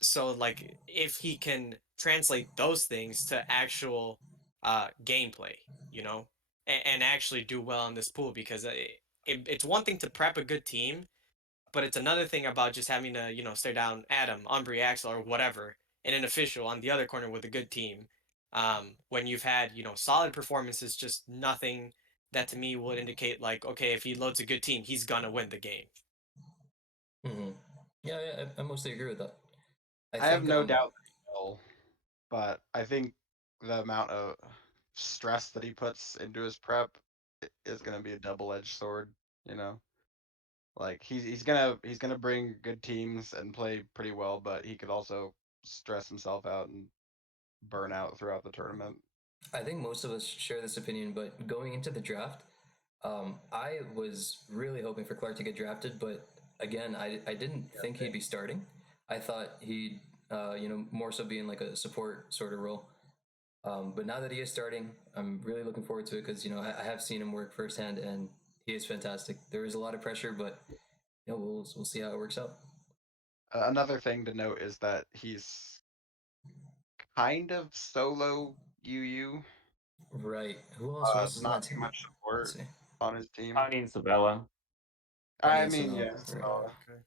So like if he can translate those things to actual gameplay, and actually do well in this pool, because it's one thing to prep a good team, but it's another thing about just having to stare down Adaam, Umbreon, Accel, or whatever, and an official on the other corner with a good team. When you've had solid performances, just nothing that to me would indicate like, okay, if he loads a good team, he's gonna win the game. Mm-hmm. Yeah, I mostly agree with that. I have no doubt that he will, but I think the amount of stress that he puts into his prep is going to be a double-edged sword. Like he's gonna bring good teams and play pretty well, but he could also stress himself out and burn out throughout the tournament. I think most of us share this opinion, but going into the draft, I was really hoping for Clark to get drafted, but again, I didn't think he'd be starting. I thought he'd, more so be in like a support sort of role. But now that he is starting, I'm really looking forward to it because I have seen him work firsthand, and he is fantastic. There is a lot of pressure, but we'll see how it works out. Another thing to note is that he's kind of solo UU. Right. Who else is on Not that too team? much Let's support see. on his team. Connie and Sabella. I and mean, Sabella, yeah. right. So, Okay.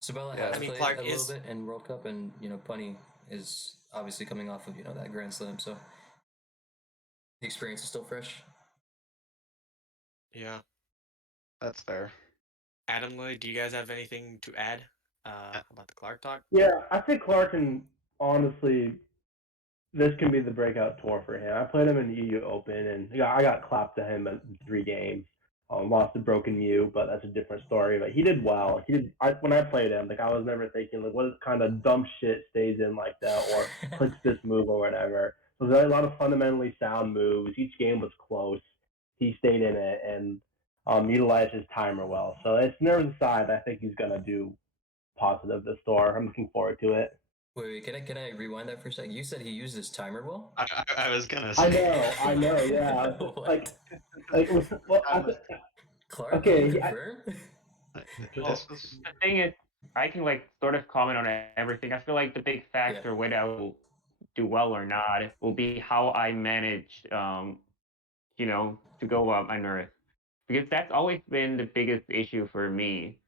Sabella Yeah. has I mean, played Clark a little is bit in World Cup, and Punny is obviously coming off of that Grand Slam, so the experience is still fresh. yeah. that's fair. Adam, Lloyd, do you guys have anything to add about the Clark talk? Yeah, I think Clark can honestly. This can be the breakout tour for him. I played him in the EU Open, and I got clapped to him in 3 games. Lost to Broken Mew, but that's a different story. But he did well. When I played him, like I was never thinking like what kind of dumb shit stays in like that or clicks this move or whatever. So there's a lot of fundamentally sound moves. Each game was close. He stayed in it and utilized his timer well. So it's nerves aside, I think he's gonna do positive this tour. I'm looking forward to it. Wait, can I rewind that for a second? You said he used his timer well? I was gonna I say. know, yeah. What? Well, Clark, can you okay, confirm? This was The thing is, I can like sort of comment on everything. I feel like the big factor whether I will do well or not will be how I manage, to go up my nerve, because that's always been the biggest issue for me.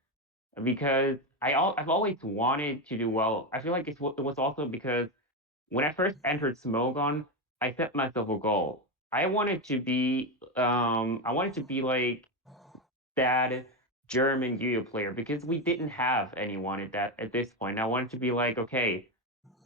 Because I've always wanted to do well. I feel like it was also because when I first entered Smogon, I set myself a goal. I wanted to be like that German Yu-Gi-Oh player because we didn't have anyone at this point. I wanted to be like, okay,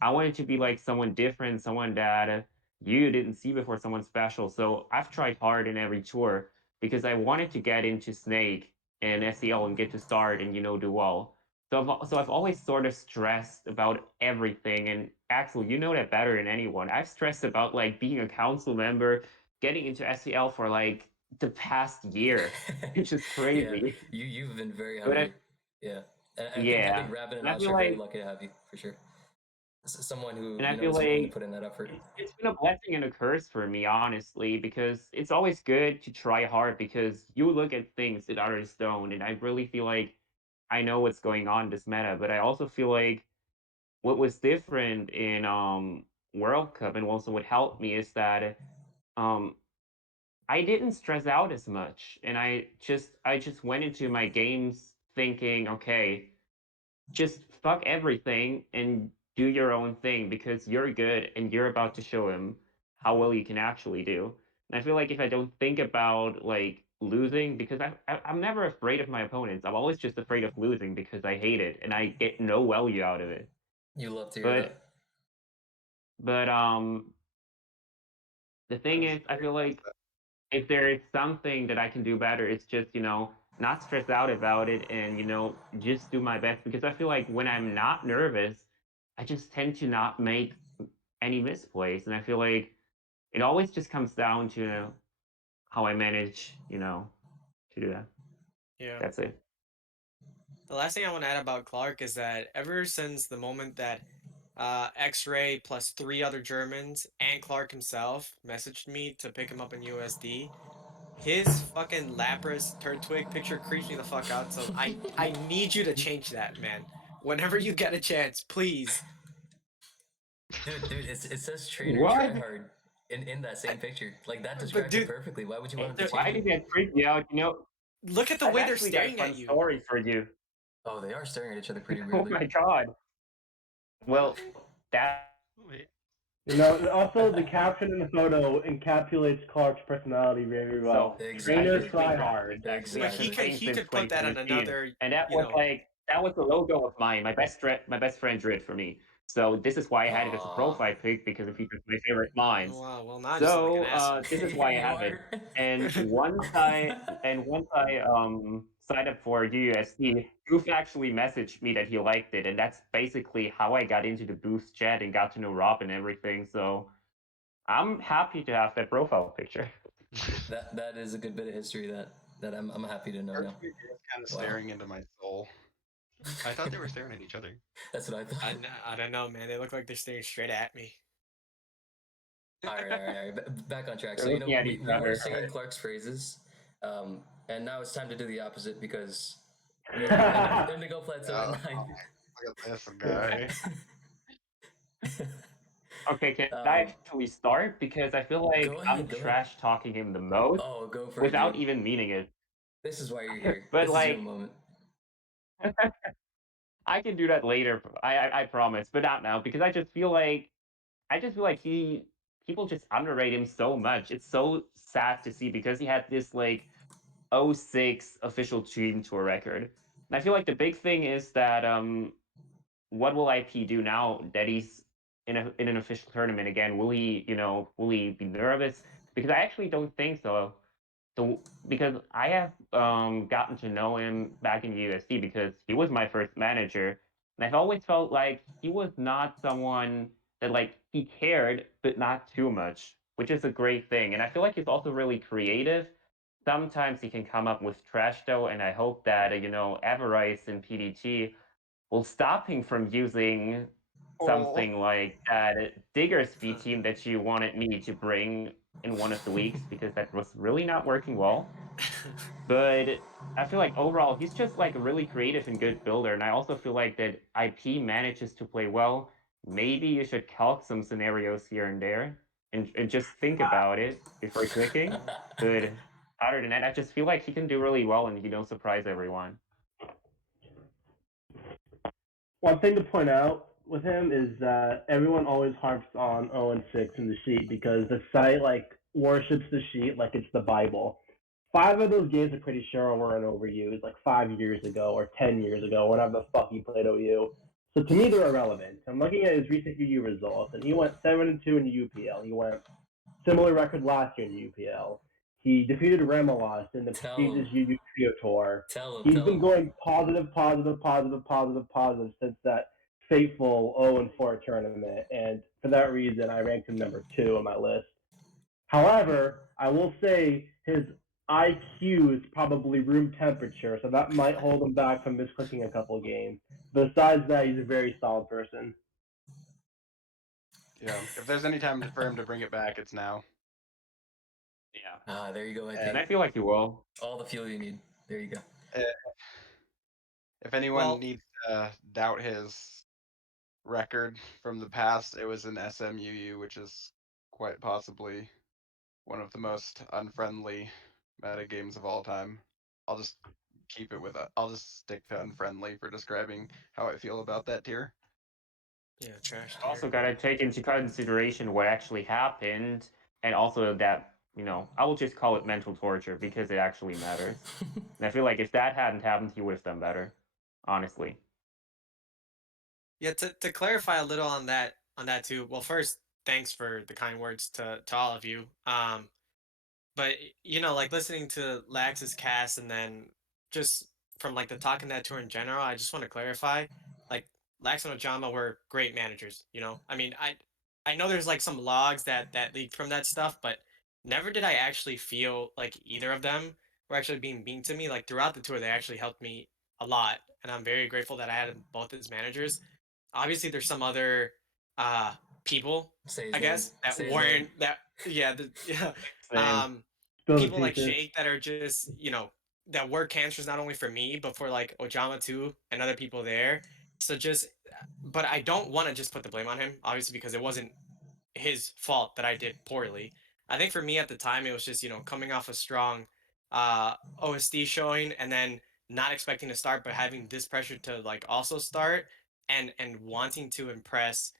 I wanted to be like someone different, someone that you didn't see before, someone special. So I've tried hard in every tour because I wanted to get into Snake and SEL and get to start and do well. So I've always sort of stressed about everything. And Axel, you know that better than anyone. I've stressed about like being a council member, getting into SEL for like the past year. It's just crazy. Yeah, you've been very But hungry. Yeah, and I yeah, think Rabbit and and I Osh feel are very like lucky to have you for sure. Someone who And I feel is willing to like put in that effort. it's been a blessing and a curse for me, honestly, because it's always good to try hard because you look at things that others don't. And I really feel like I know what's going on in this meta, but I also feel like what was different in World Cup and also what helped me is that um I didn't stress out as much. And I just went into my games thinking, okay, just fuck everything and do your own thing because you're good and you're about to show him how well you can actually do. And I feel like if I don't think about like losing, because I'm never afraid of my opponents. I'm always just afraid of losing because I hate it and I get no value out of it. You love to hear But that. but the thing is, I feel like if there is something that I can do better, it's just not stress out about it, and just do my best, because I feel like when I'm not nervous, I just tend to not make any misplays, and I feel like it always just comes down to how I manage, to do that. Yeah. That's it. The last thing I want to add about Clark is that ever since the moment that X-Ray plus 3 other Germans and Clark himself messaged me to pick him up in USD, his fucking Lapras Turtwig picture creeps me the fuck out. So I need you to change that, man. Whenever you get a chance, please. Dude, it says trainer What? tryhard in that same picture. Like that describes dude, it perfectly. Why would you want him to dude, change Why it? did that freak me out? Look at the I've way they're actually got a staring fun at you. story for you. Oh, they are staring at each other pretty Oh weirdly. my god. Well, that Wait. Also the caption in the photo encapsulates Clark's personality very well. So Exactly. Trainer try hard. actually. But I've been he could playing he since could put that on 2017, another, and that you was know. that was the logo of mine. My best friend drew it for me. So this is why I had it as a Aw. profile pic, because it features my favorite lines. Wow, well now I just sound like an So asshole. this is why I You have it. are. And once I signed up for UUSD, Goof actually messaged me that he liked it, and that's basically how I got into the boost chat and got to know Rob and everything. So I'm happy to have that profile picture. That is a good bit of history that I'm happy to know now. Turtwig is kind of Wow. staring into my soul. I thought they were staring at each other. That's what I thought. I don't know, man. They look like they're staring straight at me. All right. Back on track. They're So looking at we each were other. singing Clark's phrases, and now it's time to do the opposite because we have Indigo Plateau Yeah, at 9. look at this guy. Okay, can Um, I actually start? Because I feel like Go I'm ahead. trash talking him the most Oh, go for without it, dude. even meaning it. This is why you're here. But This is your like, moment. I can do that later. I promise, but not now, because I just feel like people just underrate him so much. It's so sad to see, because he had this like '06 official team tour record. And I feel like the big thing is that what will IP do now that he's in an official tournament again? Will he be nervous? Because I actually don't think so. Because I have gotten to know him back in USD, because he was my first manager, and I've always felt like he was not someone that, like, he cared but not too much, which is a great thing. And I feel like he's also really creative. Sometimes he can come up with trash though, and I hope that Avarice and PDT will stop him from using something like that digger speed team that you wanted me to bring in one of the weeks, because that was really not working well. But I feel like overall he's just like a really creative and good builder, and I also feel like that IP manages to play well. Maybe you should calc some scenarios here and there, and just think about it before clicking. But other than that, I just feel like he can do really well and surprise everyone. One thing to point out with him is that everyone always harps on 0 and 6 in the sheet because the site like worships the sheet like it's the Bible. 5 of those games are pretty sure were an overused like 5 years ago or 10 years ago, whenever the fuck he played OU. So to me, they're irrelevant. I'm looking at his recent UU results, and he went 7-2 in the UPL. He went similar record last year in the UPL. He defeated Remolas in the Tell prestigious him. UU Trio Tour. Tell him. He's Tell been him. going positive since that fateful 0-4 tournament, and for that reason, I ranked him number 2 on my list. However, I will say his IQ is probably room temperature, so that might hold him back from misclicking a couple games. Besides that, he's a very solid person. Yeah, if there's any time for him to bring it back, it's now. Yeah. There you go. And I feel like he will. All the fuel you need. There you go. If anyone Well- needs to doubt his record from the past, it was in SMUU, which is quite possibly one of the most unfriendly meta games of all time. I'll just keep it with it. I'll just stick to unfriendly for describing how I feel about that tier. Yeah, trash tier. Also gotta take into consideration what actually happened, and also that I will just call it mental torture, because it actually matters. And I feel like if that hadn't happened, he would have done better, honestly. Yeah, to clarify a little on that too. Well, first, thanks for the kind words to all of you. But like listening to Lax's cast and then just from like the talking that tour in general, I just want to clarify, like Lax and Ojama were great managers. You know, I mean, I know there's like some logs that leaked from that stuff, but never did I actually feel like either of them were actually being mean to me. Like throughout the tour, they actually helped me a lot, and I'm very grateful that I had them both as managers. Obviously, there's some other uh people, Say his I name. guess, that Say his weren't name. that yeah, yeah. Same. Spill the People like secret. Shake that are just, that were cancers not only for me, but for like Ojama too and other people there. So just but I don't want to just put the blame on him, obviously, because it wasn't his fault that I did poorly. I think for me at the time it was just, coming off a strong OSD showing and then not expecting to start but having this pressure to like also start and wanting to impress,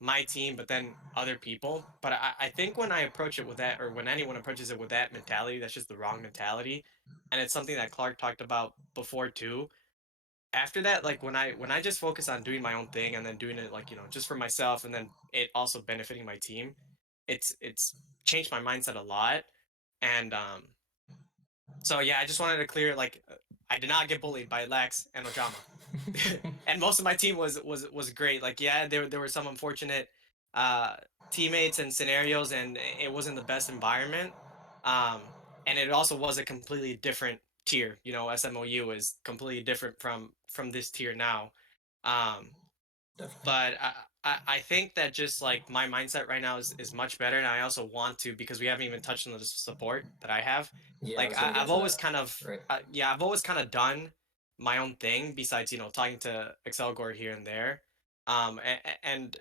my team but then other people. But I think when I approach it with that, or when anyone approaches it with that mentality, that's just the wrong mentality. And it's something that Clark talked about before too. After that, like when I just focus on doing my own thing and then doing it like, just for myself and then it also benefiting my team, it's changed my mindset a lot. And so yeah, I just wanted to clear, like, I did not get bullied by Lex and Ojama. And most of my team was great. Like, yeah, there were some unfortunate uh teammates and scenarios, and it wasn't the best environment. Um and it also was a completely different tier. SMOU is completely different from this tier now. Um Definitely. but I think that just like my mindset right now is much better, and I also want to, because we haven't even touched on the support that I have. Yeah, I Like was gonna get I've to always that. kind of Right. yeah, I've always kind of done my own thing besides talking to Accel Gore here and there. And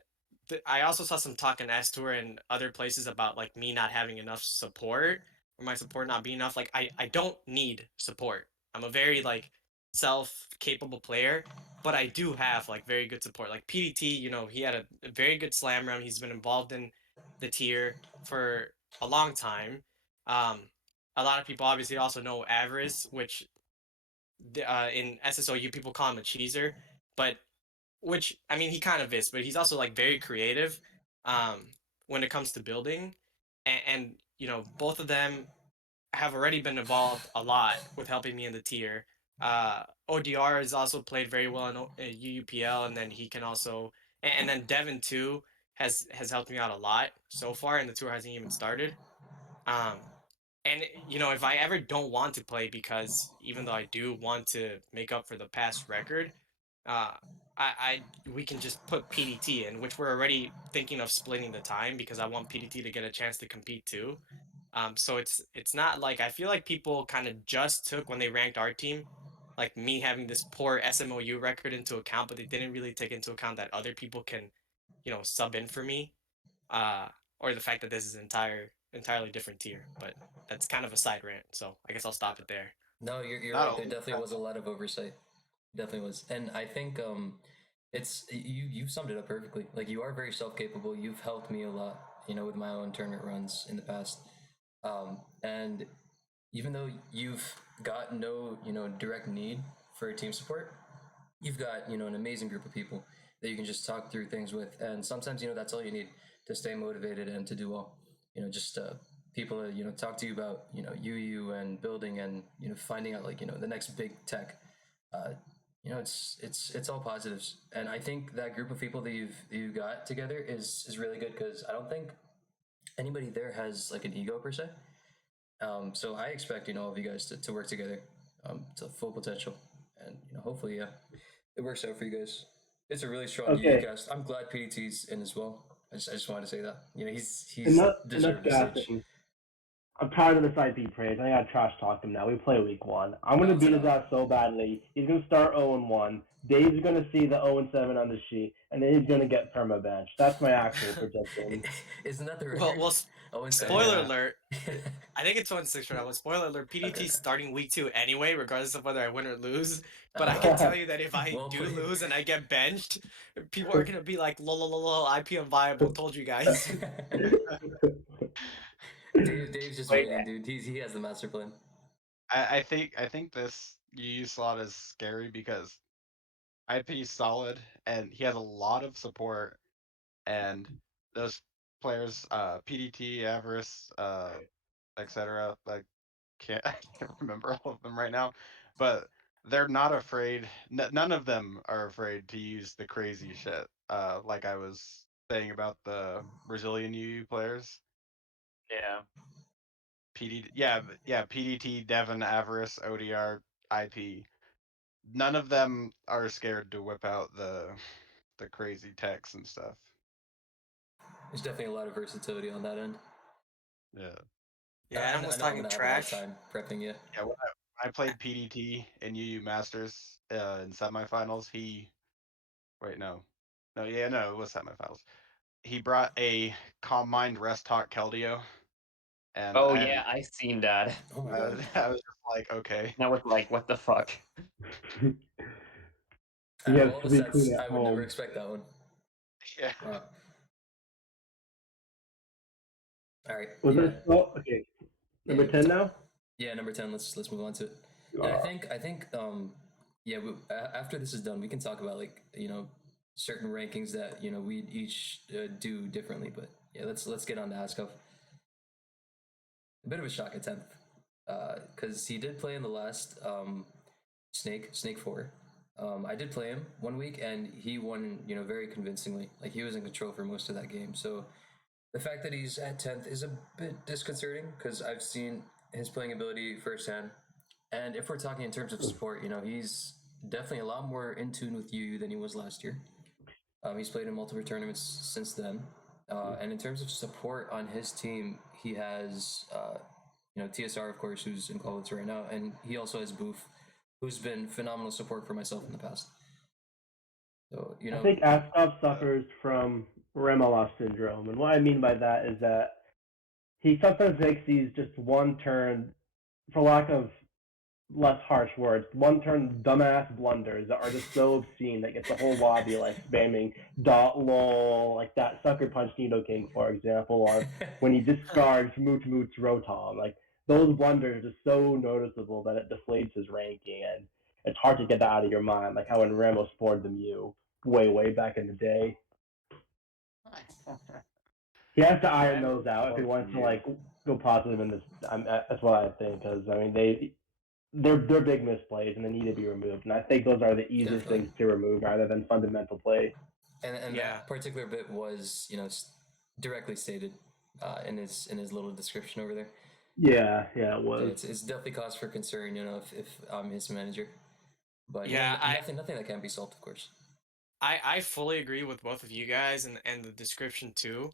I also saw some talk in S Tour and other places about like me not having enough support, or my support not being enough. Like I don't need support. I'm a very like self capable player, but I do have like very good support. Like PDT, he had a very good slam run. He's been involved in the tier for a long time. Um, a lot of people obviously also know Avarice, which in SSOU people call him a cheeser, but which I mean he kind of is, but he's also like very creative um, when it comes to building, and both of them have already been involved a lot with helping me in the tier. ODR has also played very well in UUPL, and then he can also, and then Devin too has helped me out a lot so far, and the tour hasn't even started. Um, and if I ever don't want to play, because even though I do want to make up for the past record, uh, we can just put PDT in, which we're already thinking of splitting the time because I want PDT to get a chance to compete too. So it's not like, I feel like people kind of just took when they ranked our team, like me having this poor SMOU record into account, but they didn't really take into account that other people can, sub in for me, uh, or the fact that this is entirely different tier. But that's kind of a side rant, so I guess I'll stop it there. No, you're Not right. There only definitely was a lot of oversight. Definitely was, and I think it's you summed it up perfectly. Like you are very self capable. You've helped me a lot, with my own tournament runs in the past. And even though you've got no, direct need for team support, you've got, an amazing group of people that you can just talk through things with, and sometimes, that's all you need to stay motivated and to do well. Just people to, talk to you about, UU and building and, finding out like, the next big tech. Uh, it's all positives, and I think that group of people that you got together is really good because I don't think anybody there has like an ego per se. So I expect all of you guys to work together to full potential, and hopefully, yeah, it works out for you guys. It's a really strong UU Okay, cast. I'm glad PDT's in as well. I just wanted to say that. He's enough deserved the stage. gassing. I'm tired of this IP praise. I gotta trash talk him now. We play week 1. I'm gonna Balance beat it his out. ass so badly. He's gonna start 0-1. Dave's gonna see the 0-7 on the sheet, and then he's gonna get perma bench. That's my actual prediction. Isn't that the Well, record? well, Oh, and seven. spoiler Yeah. alert. I think it's 1-6 right now. Spoiler alert: PDT Okay. starting week 2 anyway, regardless of whether I win or lose. But I Uh, can tell you that if I well do played. lose and I get benched, people are gonna be like, "Lol, lol, lol, lol, IP unviable." Told you guys. Dave's just Wait, waiting, dude. He has the master plan. I think this UU slot is scary because IP's solid and he has a lot of support, and those players, PDT, Avarice, etc. Like I can't remember all of them right now, but they're not afraid. None of them are afraid to use the crazy shit. Like I was saying about the Brazilian UU players. Yeah. PDT, Devon, Avarice, ODR, IP. None of them are scared to whip out the crazy techs and stuff. There's definitely a lot of versatility on that end. Yeah. Yeah, Adam was I know I'm talking gonna trash. have a hard time prepping you. Yeah, when I played PDT in UU Masters in semifinals, it was semifinals. He brought a Calm Mind Rest Talk Keldeo, and Oh yeah, I seen that. Oh my god. I was just like, okay. That was like, what the fuck? You Out of have all to the be clean sets, at I would never home. expect that one. Yeah. Wow. All right. Was yeah. that okay? Number Yeah. 10 now. Yeah, number 10. Let's move on to it. And I think yeah, after this is done, we can talk about like certain rankings that we each do differently. But yeah, let's get on to Asgov. A bit of a shock at 10th, because he did play in the last Snake 4. I did play him 1 week, and he won very convincingly. Like he was in control for most of that game. So the fact that he's at 10th is a bit disconcerting because I've seen his playing ability firsthand. And if we're talking in terms of support, he's definitely a lot more in tune with UU than he was last year. He's played in multiple tournaments since then. And in terms of support on his team, he has, TSR, of course, who's in qualities right now, and he also has Boof, who's been phenomenal support for myself in the past. So, I think Asgov suffers from Remola syndrome, and what I mean by that is that he sometimes makes these just one turn, for lack of less harsh words, one turn dumbass blunders that are just so obscene that get the whole lobby like spamming dot lol, like that sucker punch Nido King, for example, or when he discards Moot Moot's Rotom. Like those blunders are just so noticeable that it deflates his ranking, and it's hard to get that out of your mind, like how when Ramos spoiled the Mew way back in the day. He has to iron those out if he wants to like go positive in this. That's what I think, because I mean they're big misplays and they need to be removed, and I think those are the easiest Definitely. things to remove rather than fundamental play. And Yeah. that particular bit was directly stated in his little description over there. Yeah, it So was. it's definitely cause for concern, if I'm his manager. But Yeah, nothing that can't be solved, of course. I fully agree with both of you guys and the description too.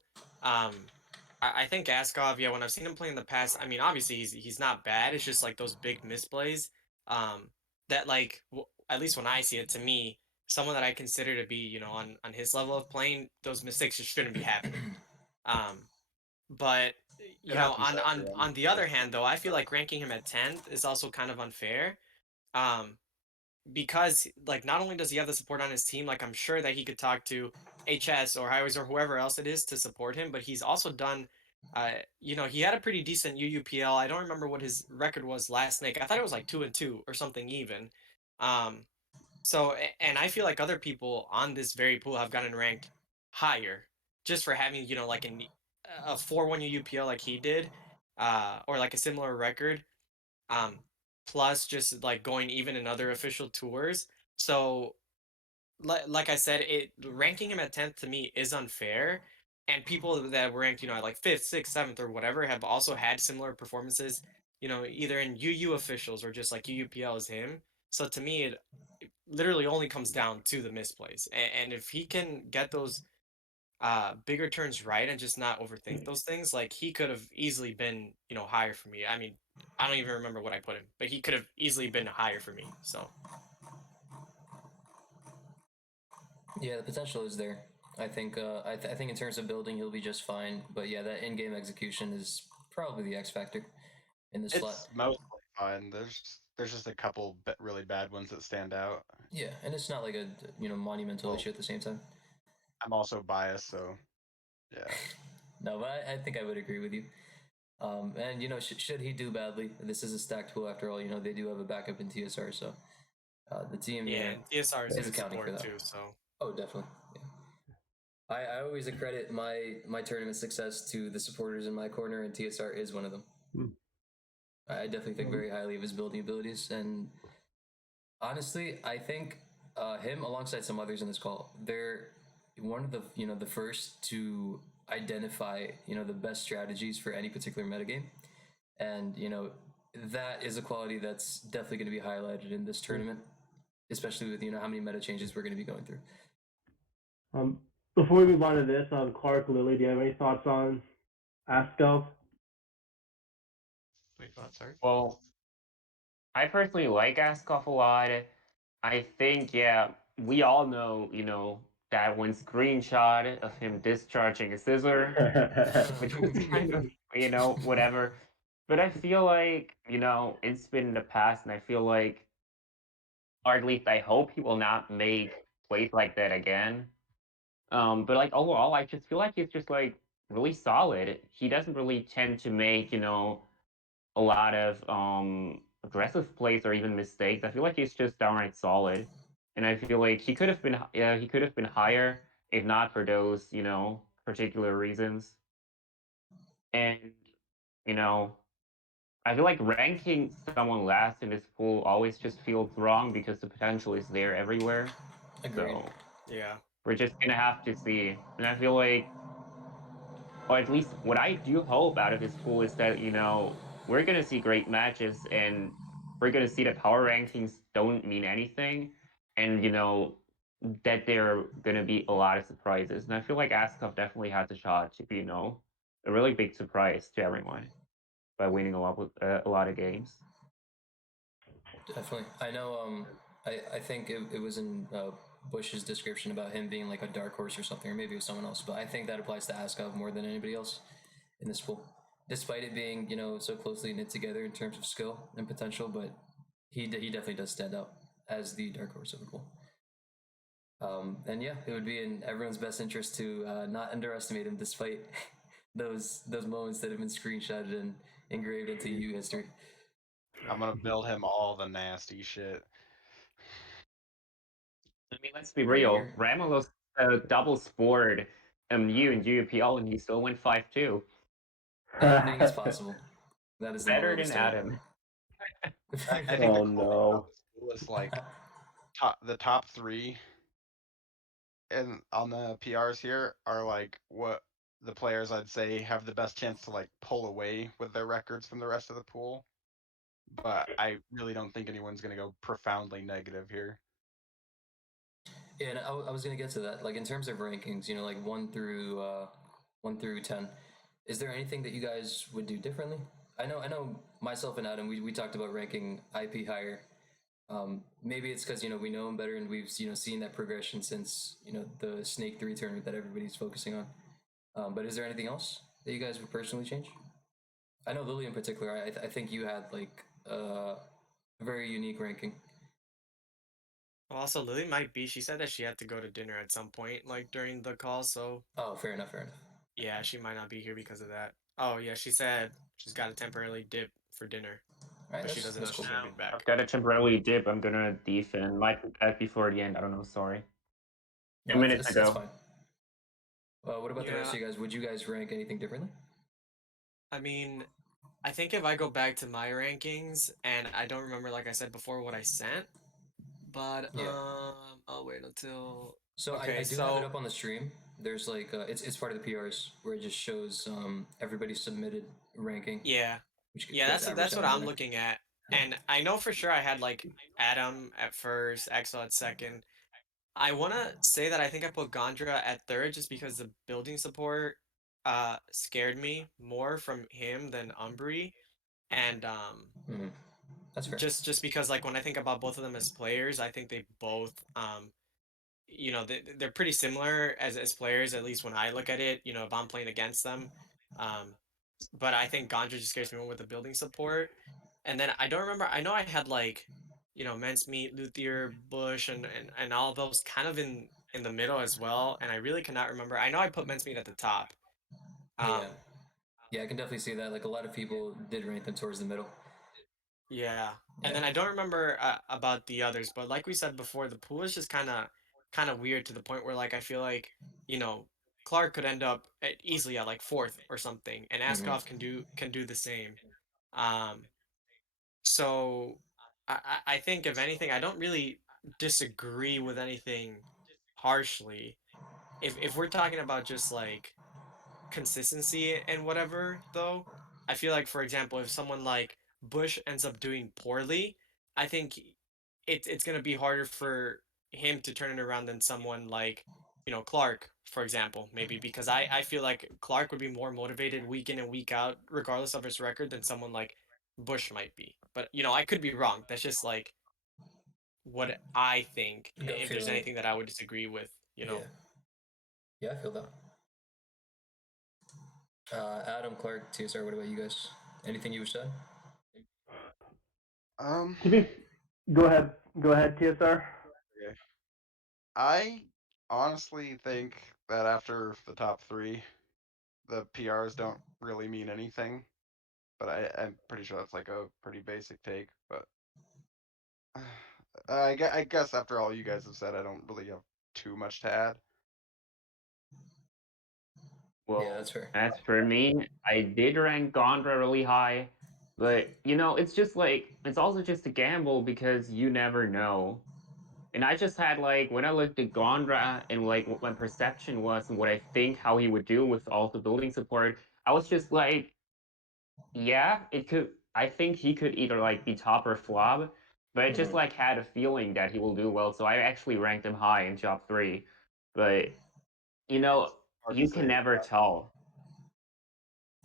I think Asgov, yeah, when I've seen him play in the past, I mean, obviously he's not bad. It's just like those big misplays, that like at least when I see it, to me, someone that I consider to be on his level of playing, those mistakes just shouldn't be happening. But on the other hand, though, I feel like ranking him at 10th is also kind of unfair. Because like not only does he have the support on his team, like I'm sure that he could talk to HS or Highways or whoever else it is to support him, but he's also done he had a pretty decent UUPL. I don't remember what his record was last Snake. I thought it was like 2-2 or something even. And I feel like other people on this very pool have gotten ranked higher just for having, like a 4-1 UUPL like he did, or like a similar record. Plus just like going even in other official tours. So like I said, ranking him at 10th to me is unfair. And people that were ranked, at like 5th, 6th, 7th, or whatever have also had similar performances, either in UU officials or just like UUPL as him. So to me, it literally only comes down to the misplays. And if he can get those bigger turns right and just not overthink those things, like he could have easily been, higher for me. I mean, I don't even remember what I put him, but he could have easily been higher for me. So Yeah, the potential is there. I think I think in terms of building, he'll be just fine. But yeah, that in-game execution is probably the X factor in this slot. It's mostly fine. There's just a couple really bad ones that stand out. Yeah, and it's not like a monumental issue at the same time. I'm also biased, so yeah. No, but I think I would agree with you. And should he do badly, this is a stacked pool after all. They do have a backup in TSR, so the team yeah, TSR is is good accounting for support that. too. So Oh, definitely. Yeah. I always accredit my tournament success to the supporters in my corner, and TSR is one of them. I definitely think very highly of his building abilities, and honestly, I think him alongside some others in this call, they're one of the the first to identify the best strategies for any particular metagame, and that is a quality that's definitely going to be highlighted in this tournament, especially with how many meta changes we're going to be going through. Before we move on to this, Clark, Lily, do you have any thoughts on Asgov? Wait, what? Sorry. Well, I personally like Asgov a lot. I think, yeah, we all know, that one screenshot of him discharging a scissor, which was kind of, whatever. But I feel like, it's been in the past, and I feel like, or at least I hope he will not make plays like that again. But like overall, I just feel like he's just like really solid. He doesn't really tend to make, a lot of aggressive plays or even mistakes. I feel like he's just downright solid, and I feel like he could have been higher if not for those particular reasons. And you know, I feel like ranking someone last in this pool always just feels wrong because the potential is there everywhere. Agreed. So Yeah. we're just gonna have to see. And I feel like, or at least what I do hope out of this pool is that, we're going to see great matches and we're going to see that power rankings don't mean anything. And, that there are going to be a lot of surprises. And I feel like Ascov definitely has a shot to be, a really big surprise to everyone by winning a lot of games. Definitely. I know. I think it was in Bush's description about him being like a dark horse or something, or maybe it was someone else. But I think that applies to Asgov more than anybody else in this pool, despite it being so closely knit together in terms of skill and potential. But he definitely does stand out as the dark horse of the pool. And yeah, it would be in everyone's best interest to not underestimate him, despite those moments that have been screenshotted and engraved into U history. I'm gonna build him all the nasty shit. I mean, let's be Right real. here. Ramelos double spored you and UPL, and he still went 5-2. Anything is possible. That is the moral Better of the than story. Adaam. I think Oh, the cool thing no. about this pool is like the top three and on the PRs here are like what the players I'd say have the best chance to like pull away with their records from the rest of the pool. But I really don't think anyone's gonna go profoundly negative here. Yeah, and I was gonna get to that. Like in terms of rankings, like 1 through 10. Is there anything that you guys would do differently? I know myself and Adam, we talked about ranking IP higher. Maybe it's because we know him better and we've seen that progression since the Snake 3 tournament that everybody's focusing on. But is there anything else that you guys would personally change? I know Lily in particular. I think you had like a very unique ranking. Well, also, Lily might be. She said that she had to go to dinner at some point, like during the call. So Oh, fair enough, fair enough. yeah, she might not be here because of that. Oh yeah, she said she's got to temporarily dip for dinner, All right, but she doesn't know that's cool. she's gonna be back. I've got a temporarily dip. I'm gonna defend. Might be back before the end. I don't know. Sorry. No, 2 minutes that's ago. fine. What about the rest of Yeah. you guys? Would you guys rank anything differently? I mean, I think if I go back to my rankings and I don't remember, like I said before, what I sent, but Yeah. I'll wait until. So Okay, I do have it so up on the stream. There's like it's part of the PRs where it just shows everybody's submitted ranking, yeah, which yeah, gets averaged that's out what on I'm there. looking at, Yeah. and I know for sure I had like Adaam at first, Accel at second. I want to say that I think I put Gandra at third just because the building support scared me more from him than Umbreon, and Mm-hmm. That's fair. just because like when I think about both of them as players, I think they both they're pretty similar as players, at least when I look at it, if I'm playing against them. Um but I think Gandra just scares me more with the building support. And then I don't remember, I know I had like, Mincemeat, Luthier, Bush, and all of those kind of in the middle as well. And I really cannot remember. I know I put Mincemeat at the top. Yeah. Um Yeah, I can definitely see that. Like a lot of people did rank them towards the middle. yeah. And Yeah. then I don't remember about the others, but like we said before, the pool is just kind of weird to the point where like I feel like, you know, Clark could end up easily at like fourth or something, and Mm-hmm. Asgov can do the same. Um, So I think if anything, I don't really disagree with anything harshly. If we're talking about just like consistency and whatever, though, I feel like, for example, if someone like Bush ends up doing poorly, I think it's gonna be harder for him to turn it around than someone like, Clark, for example, maybe, because I feel like Clark would be more motivated week in and week out, regardless of his record, than someone like Bush might be. But I could be wrong. That's just like what I think. Gut If there's feeling. anything that I would disagree with, Yeah, I feel that. Adam, Clark, TSR, what about you guys? Anything you wish said? To be, go ahead, TSR. Okay. I honestly think that after the top 3, the PRs don't really mean anything. But I'm pretty sure that's like a pretty basic take. But I guess after all you guys have said, I don't really have too much to add. Well, Yeah, that's fair. as for me, I did rank Gandra really high, but it's just like it's also just a gamble because you never know. And I just had like when I looked at Gandra and like what my perception was and what I think how he would do with all the building support, I was just like, yeah, it could. I think he could either like be top or flop, but I just Mhm. like had a feeling that he will do well, so I actually ranked him high in top 3. But Hard you to can say. never tell.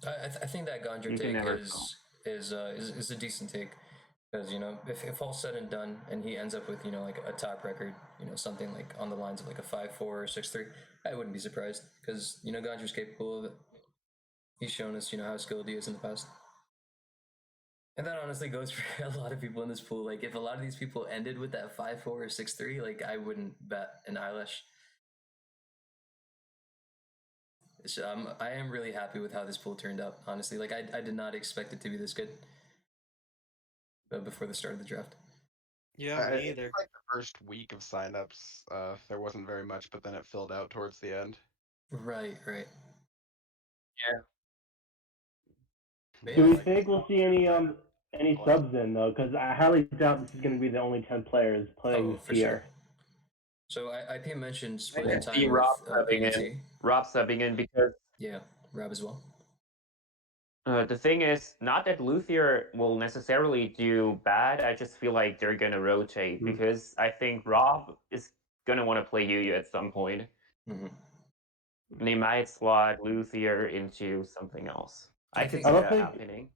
I think that Gandra You can take never tell. is a decent take because if all said and done and he ends up with like a top record, something like on the lines of like a 5-4 or 6-3, I wouldn't be surprised because Gandra's capable of it. He's shown us how skilled he is in the past. And that honestly goes for a lot of people in this pool. Like if a lot of these people ended with that 5-4 or 6-3, like I wouldn't bet an eyelash. So I am really happy with how this pool turned out. Honestly, like I did not expect it to be this good before the start of the draft. Yeah, me either. Like the first week of signups, there wasn't very much, but then it filled out towards the end. Right. Do we think we'll see any subs in though? Because I highly doubt this is going to be the only 10 players playing this for tier. sure. So IP mentioned splitting I time see with Rob subbing PVT. in. Rob subbing in because Yeah, Rob as well. the thing is, not that Luthier will necessarily do bad. I just feel like they're gonna rotate because I think Rob is gonna want to play Yu at some point. Mm-hmm. And they might slot Luthier into something else. I could see I don't that think happening.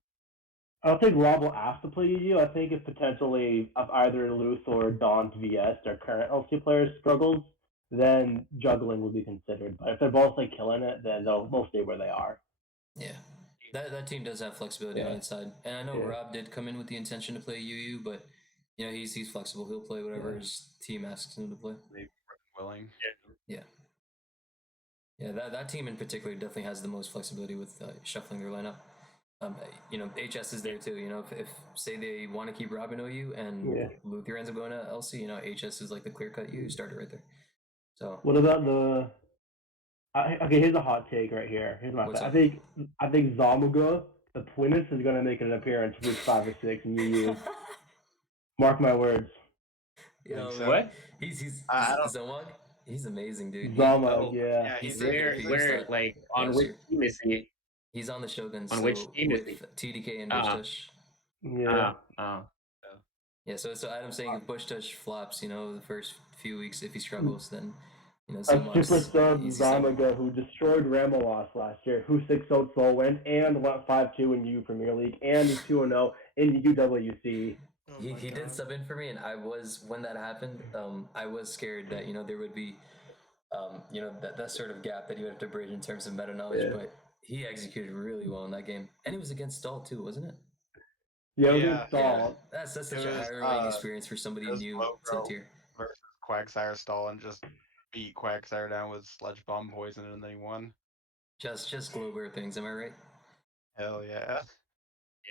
I don't think Rob will ask to play Yu. I think if potentially if either Luth or Don's VS, their current LC players struggles, then juggling would be considered. But if they're both like killing it, then they'll stay where they are. Yeah. That team does have flexibility on its side, and I know Rob did come in with the intention to play UU, but he's flexible. He'll play whatever his team asks him to play. Maybe willing. Yeah. That team in particular definitely has the most flexibility with shuffling their lineup. HS is there too. If say they want to keep Robin OU and Luthier ends up going to LC, HS is like the clear cut U starter right there. So what about the? Okay, here's a hot take right here. Here's my. I think Zamuga, the Twinus, is going to make an appearance week 5 or 6 in UU. Mark my words. What? He's Zomog. He's amazing, dude. Zomog, yeah. He's where like on which team is he? He's on the Shogun. On which team is he? TDK and Bush Tush. Yeah. Yeah, so Adam's saying if Bush Touch flops, the first few weeks, if he struggles, then Zomog's a super easy Zamaga who destroyed Ramelos last year, who 6-0 Soul went and went 5-2 in U Premier League and is 2-0 in UWC. He did sub in for me, and I was when that happened. I was scared that there would be, that sort of gap that you would have to bridge in terms of meta knowledge. But he executed really well in that game, and it was against Stall too, wasn't it? Yeah, it was against Stall. Yeah. That's such a harrowing experience for somebody new to the tier. Versus Quagsire Stall and just beat Quagsire down with Sludge Bomb Poison and then he won. Just Globert things, am I right? Hell yeah.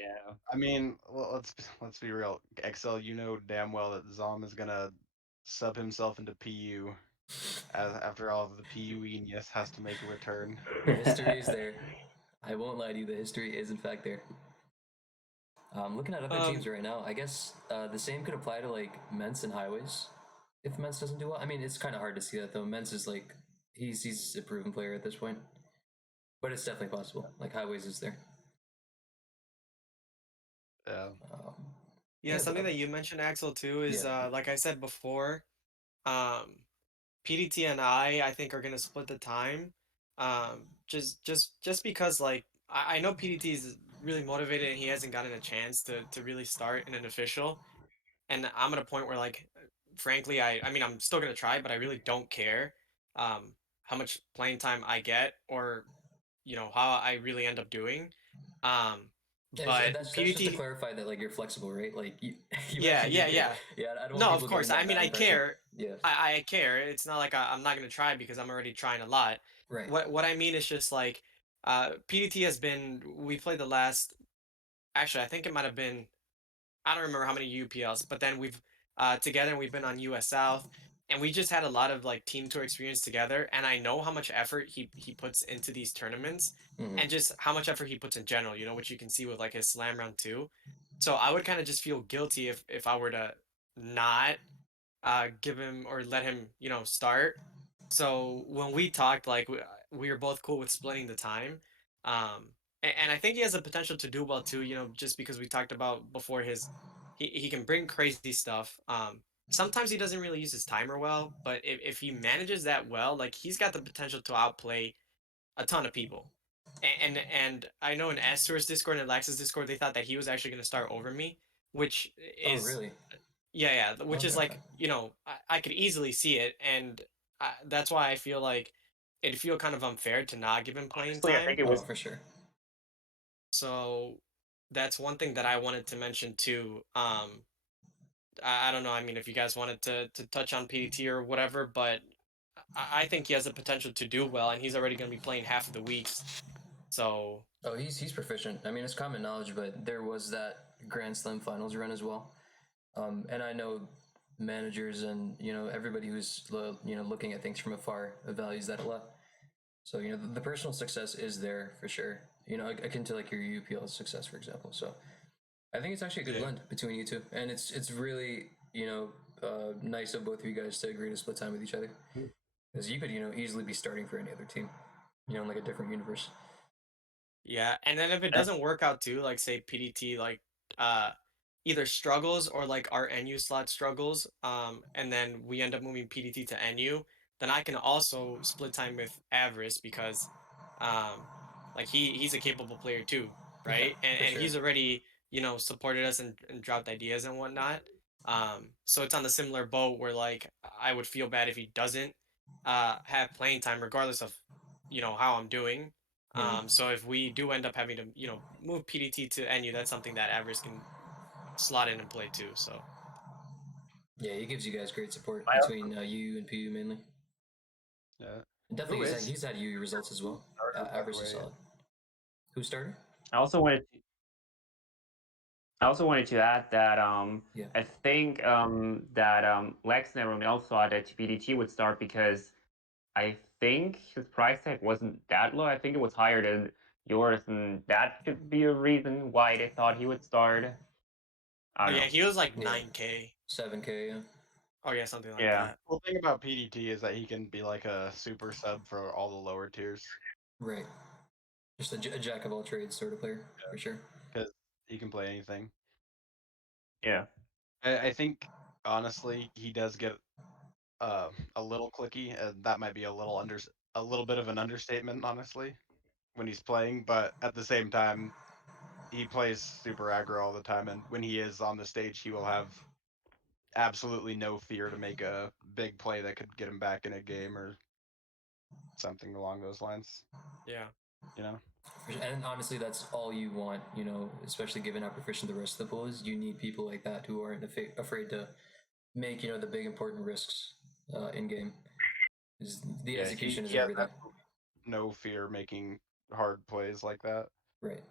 Yeah. I mean, well, let's be real. Accel, you know damn well that Zom is gonna sub himself into PU after all of the PU genius has to make a return. The history is there. I won't lie to you, the history is in fact there. Looking at other teams right now, I guess the same could apply to like Mence and Highways. If Mence doesn't do well, I mean, it's kind of hard to see that though. Mence is like he's a proven player at this point, but it's definitely possible. Like Highways is there. Yeah. Yeah, Yeah, something but- that you mentioned, Axel, too, is Yeah. like I said before, PDT and I think are gonna split the time. Just because like I know PDT is really motivated and he hasn't gotten a chance to really start in an official. And I'm at a point where like frankly I mean I'm still gonna try, but I really don't care how much playing time I get or how I really end up doing. Um Yeah, but that's just to PDT clarify that like you're flexible, right? Like you yeah, actually do yeah, care. yeah. Yeah, I don't No, want of people course. getting I that mean, bad I impression. care. Yeah, I care. It's not like I'm not gonna try because I'm already trying a lot. right. What I mean is just like PDT has been we played the last actually I think it might have been I don't remember how many UPLs, but then we've together and we've been on US South and we just had a lot of like team tour experience together and I know how much effort he puts into these tournaments Mhm. and just how much effort he puts in general, which you can see with like his slam round 2. So I would kind of just feel guilty if I were to not give him or let him, start. So when we talked, like we were both cool with splitting the time. And I think he has the potential to do well too, just because we talked about before he can bring crazy stuff. Sometimes he doesn't really use his timer well, but if he manages that well, like he's got the potential to outplay a ton of people. And I know in S-Tour's Discord and Lax's Discord, they thought that he was actually going to start over me, which Oh, is really? yeah, which is Okay, like, I could easily see it, and that's why I feel like it'd feel kind of unfair to not give him playing Honestly, I time. think it Oh, was for sure. So that's one thing that I wanted to mention too. I don't know. I mean, if you guys wanted to touch on PDT or whatever, but I think he has the potential to do well, and he's already going to be playing half of the weeks. So Oh, he's proficient. I mean, it's common knowledge, but there was that Grand Slam finals run as well. And I know managers and everybody who's looking at things from afar values that a lot. So the personal success is there for sure. Akin to like your UPL success, for example. So I think it's actually a good blend between you two, and it's really nice of both of you guys to agree to split time with each other, because you could easily be starting for any other team, in like a different universe. yeah, and then if it doesn't work out too, like say PDT like uh either struggles or like our NU slot struggles, and then we end up moving PDT to NU, then I can also split time with Avarice because like he's a capable player too, Yeah, right? And for and sure. he's already, supported us and dropped ideas and whatnot. So it's on the similar boat where like I would feel bad if he doesn't have playing time regardless of, how I'm doing. Mhm. So if we do end up having to, move PDT to NU, that's something that Avarice can slot in and play too. So Yeah, he gives you guys great support I between you and PU mainly. Yeah. And definitely, Who he's is he's had UU results as well. starter, by the Average is way? solid. Who started? I also wanted to add that Yeah. I think that Lex and everyone else thought that PDT would start because I think his price tag wasn't that low. I think it was higher than yours, and that could be a reason why they thought he would start. I oh don't yeah, know. he was like Yeah. 9K. 7K. Yeah. Oh yeah, something like Yeah. that. Cool thing about PDT is that he can be like a super sub for all the lower tiers Right. Just a jack of all trades sort of player for sure. because he can play anything. Yeah. I think honestly he does get a little clicky, and that might be a little bit of an understatement, honestly, when he's playing. But at the same time, he plays super aggro all the time, and when he is on the stage, he will have absolutely no fear to make a big play that could get him back in a game or something along those lines. Yeah. You know? And honestly, that's all you want, especially given how proficient the rest of the pool is. You need people like that who aren't afraid to make, the big important risks in game. Is the Yeah, execution is he has everything. no fear making hard plays like that. Right.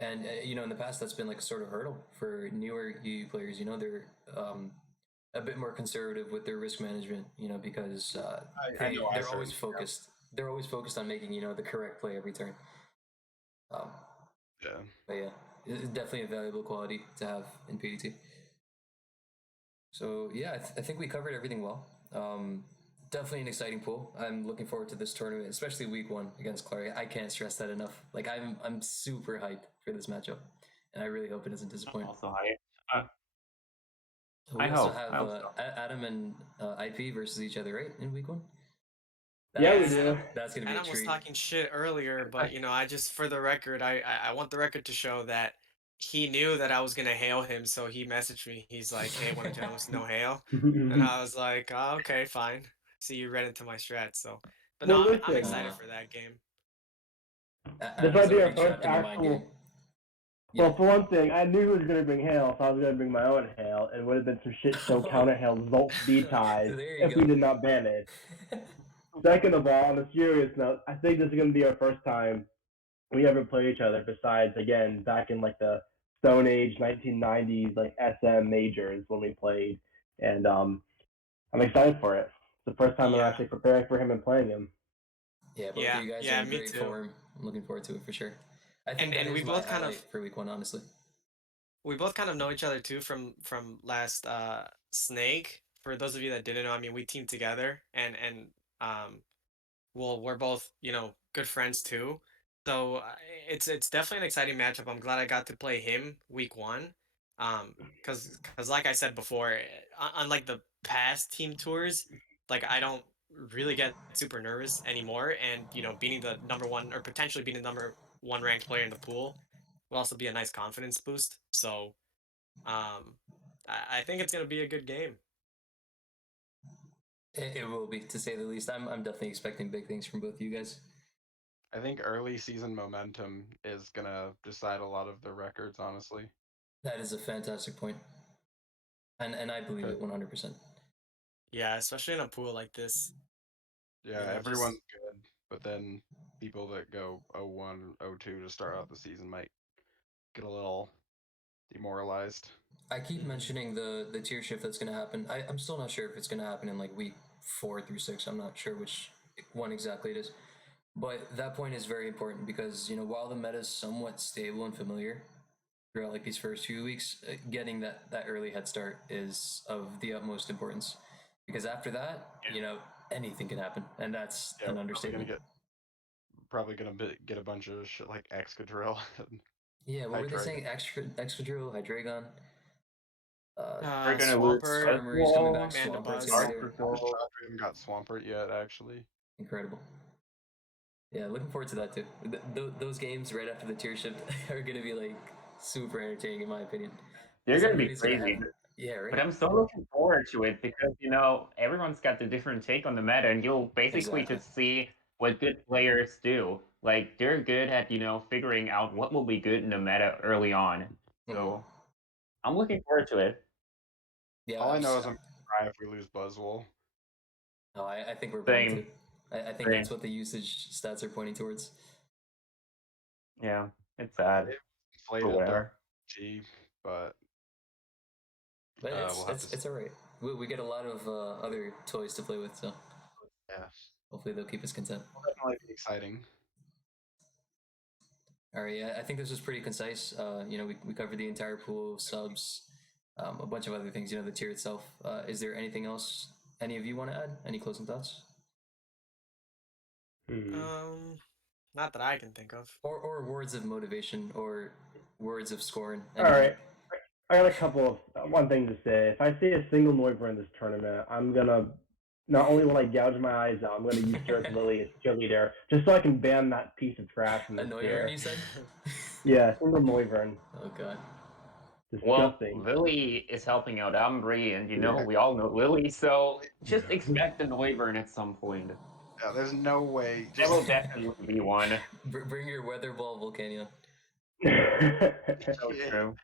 And in the past, that's been like a sort of hurdle for newer UU players. They're a bit more conservative with their risk management. Because I know I they're certainly always focused. They're always focused on making the correct play every turn. Um, Yeah. but yeah, It's definitely a valuable quality to have in PDT. So yeah, I think we covered everything well. Definitely an exciting pool. I'm looking forward to this tournament, especially week 1 against Clary. I can't stress that enough. Like I'm super hyped for this matchup, and I really hope it doesn't disappoint. Also, I We I also hope. have I hope so. Adam and IP versus each other, right, in week 1. Yeah, we That's- do. That's gonna be Adam a was treat. talking shit earlier, but I just for the record, I want the record to show that he knew that I was gonna hail him, so he messaged me. He's like, "Hey, want to wants to know hail?" And I was like, "Oh, okay, fine." See, you read into my strat, so. But Well, no, I'm listen. excited for that game. This Adam's might be our already first trapped in the mind actual. game. Well, for one thing, I knew he was going to bring hail, so I was going to bring my own hail, and it would have been some shit show counter hail Volt B ties There you if we go. did not ban it. Second of all, on a serious note, I think this is going to be our first time we ever play each other. Besides, again, back in like the Stone Age 1990s, like SM majors when we played, and I'm excited for it. It's the first time I'm Yeah. actually preparing for him and playing him. Yeah, both Yeah, of you guys yeah, are in me great too. form. I'm looking forward to it for sure. I think And that we is my both kind of highlight for week 1, honestly. we both kind of know each other too from last Snake. For those of you that didn't know, I mean, we teamed together, and um, well, we're both good friends too. So it's definitely an exciting matchup. I'm glad I got to play him week 1, because like I said before, unlike the past team tours, like I don't really get super nervous anymore, and beating the #1 or potentially being the #1 ranked player in the pool will also be a nice confidence boost. So I think it's gonna be a good game. It will be, to say the least. I'm definitely expecting big things from both of you guys. I think early season momentum is gonna decide a lot of the records, honestly. That is a fantastic point. And I believe it 100%. Yeah, especially in a pool like this. Yeah, just- everyone's good, but then people that go 0-1, 0-2 to start out the season might get a little demoralized. I keep mentioning the tier shift that's going to happen. I'm still not sure if it's going to happen in like week 4 through 6. I'm not sure which one exactly it is. But that point is very important because, while the meta is somewhat stable and familiar throughout like these first few weeks, getting that early head start is of the utmost importance. Because after that, anything can happen. And that's Yeah, an we're understatement. probably gonna get a bunch of shit like Excadrill. Yeah, what were they Hydreigon. saying? Excadrill, Hydreigon. We're gonna lose Swampert, Skarmory's coming back. Mandibuzz. Swampert's gonna be there. I'm shocked we haven't got Swampert yet, actually. Incredible. Yeah, looking forward to that too. Those games right after the tier shift are gonna be like super entertaining in my opinion. They're gonna be Everybody's gonna crazy. have- yeah, right. But I'm so looking forward to it because everyone's got the different take on the meta, and you'll basically Exactly. just see what good players do. Like they're good at figuring out what will be good in the meta early on. So I'm looking forward to it. Yeah, All I know is I'm gonna cry if we lose Buzzwole. No, I think we're going Same. to. I think Same. that's what the usage stats are pointing towards. Yeah, it's sad. Inflated whatever. G, but But we'll have to it's alright. We get a lot of other toys to play with, so yeah, hopefully they'll keep us content. it'll definitely be exciting. All right, yeah, I think this was pretty concise. We covered the entire pool of subs, a bunch of other things. The tier itself. Is there anything else any of you want to add? Any closing thoughts? Not that I can think of. Or words of motivation or words of scorn. All right. I got a couple of one thing to say. If I see a single Noiver in this tournament, I'm gonna not only will I gouge my eyes out, I'm gonna usurp Lily as cheerleader just so I can ban that piece of trash from A this Noivern, tier. you said? Yeah, single Noivern. Oh god. Well, Disgusting. Lily is helping out Umbreon, and we all know Lily, so just expect an Wyvern at some point. Yeah, there's no way. There will definitely be one. Bring your weather ball, Volcanion. So Yeah. true.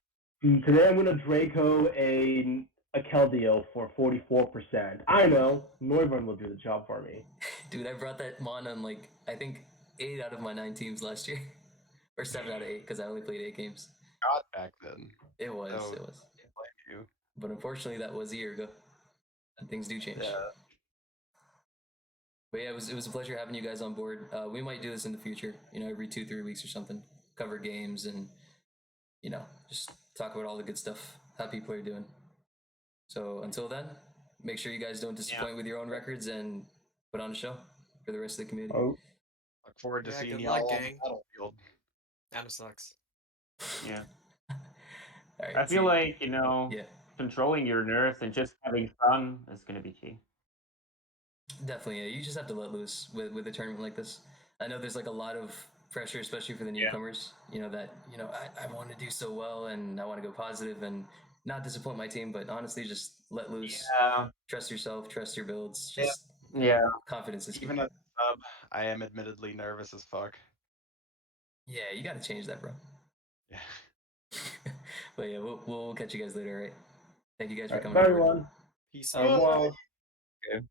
Today I'm gonna Draco a Keldeo for 44%. I know Noivern will do the job for me. Dude, I brought that mon on like I think 8 out of my 9 teams last year, or 7 out of 8 because I only played 8 games. God back then. It was, So- it was. Blame you. But unfortunately, that was a year ago, and things do change. Yeah. But yeah, it was a pleasure having you guys on board. We might do this in the future, every 2-3 weeks or something. Cover games and you know, just talk about all the good stuff, how people are doing. So until then, make sure you guys don't disappoint with your own records and put on a show for the rest of the community. Oh, Look forward to Yeah, seeing good y'all luck, on the gang. battlefield. That sucks. Yeah. All right, I feel see- like, you know, yeah, controlling your nerves and just having fun is going to be key. definitely. Yeah, you just have to let loose with a tournament like this. I know there's like a lot of pressure, especially for the newcomers. You know that I want to do so well and I want to go positive and not disappoint my team, but honestly, just let loose. Yeah. Trust yourself, trust your builds. Yeah. Just Yeah. confidence is key. Even as a sub, I am admittedly nervous as fuck. Yeah, you got to change that, bro. Yeah. But yeah, we'll catch you guys later, all right? Thank you guys for all right, coming bye on board. everyone. Peace Au out. revoir. Okay.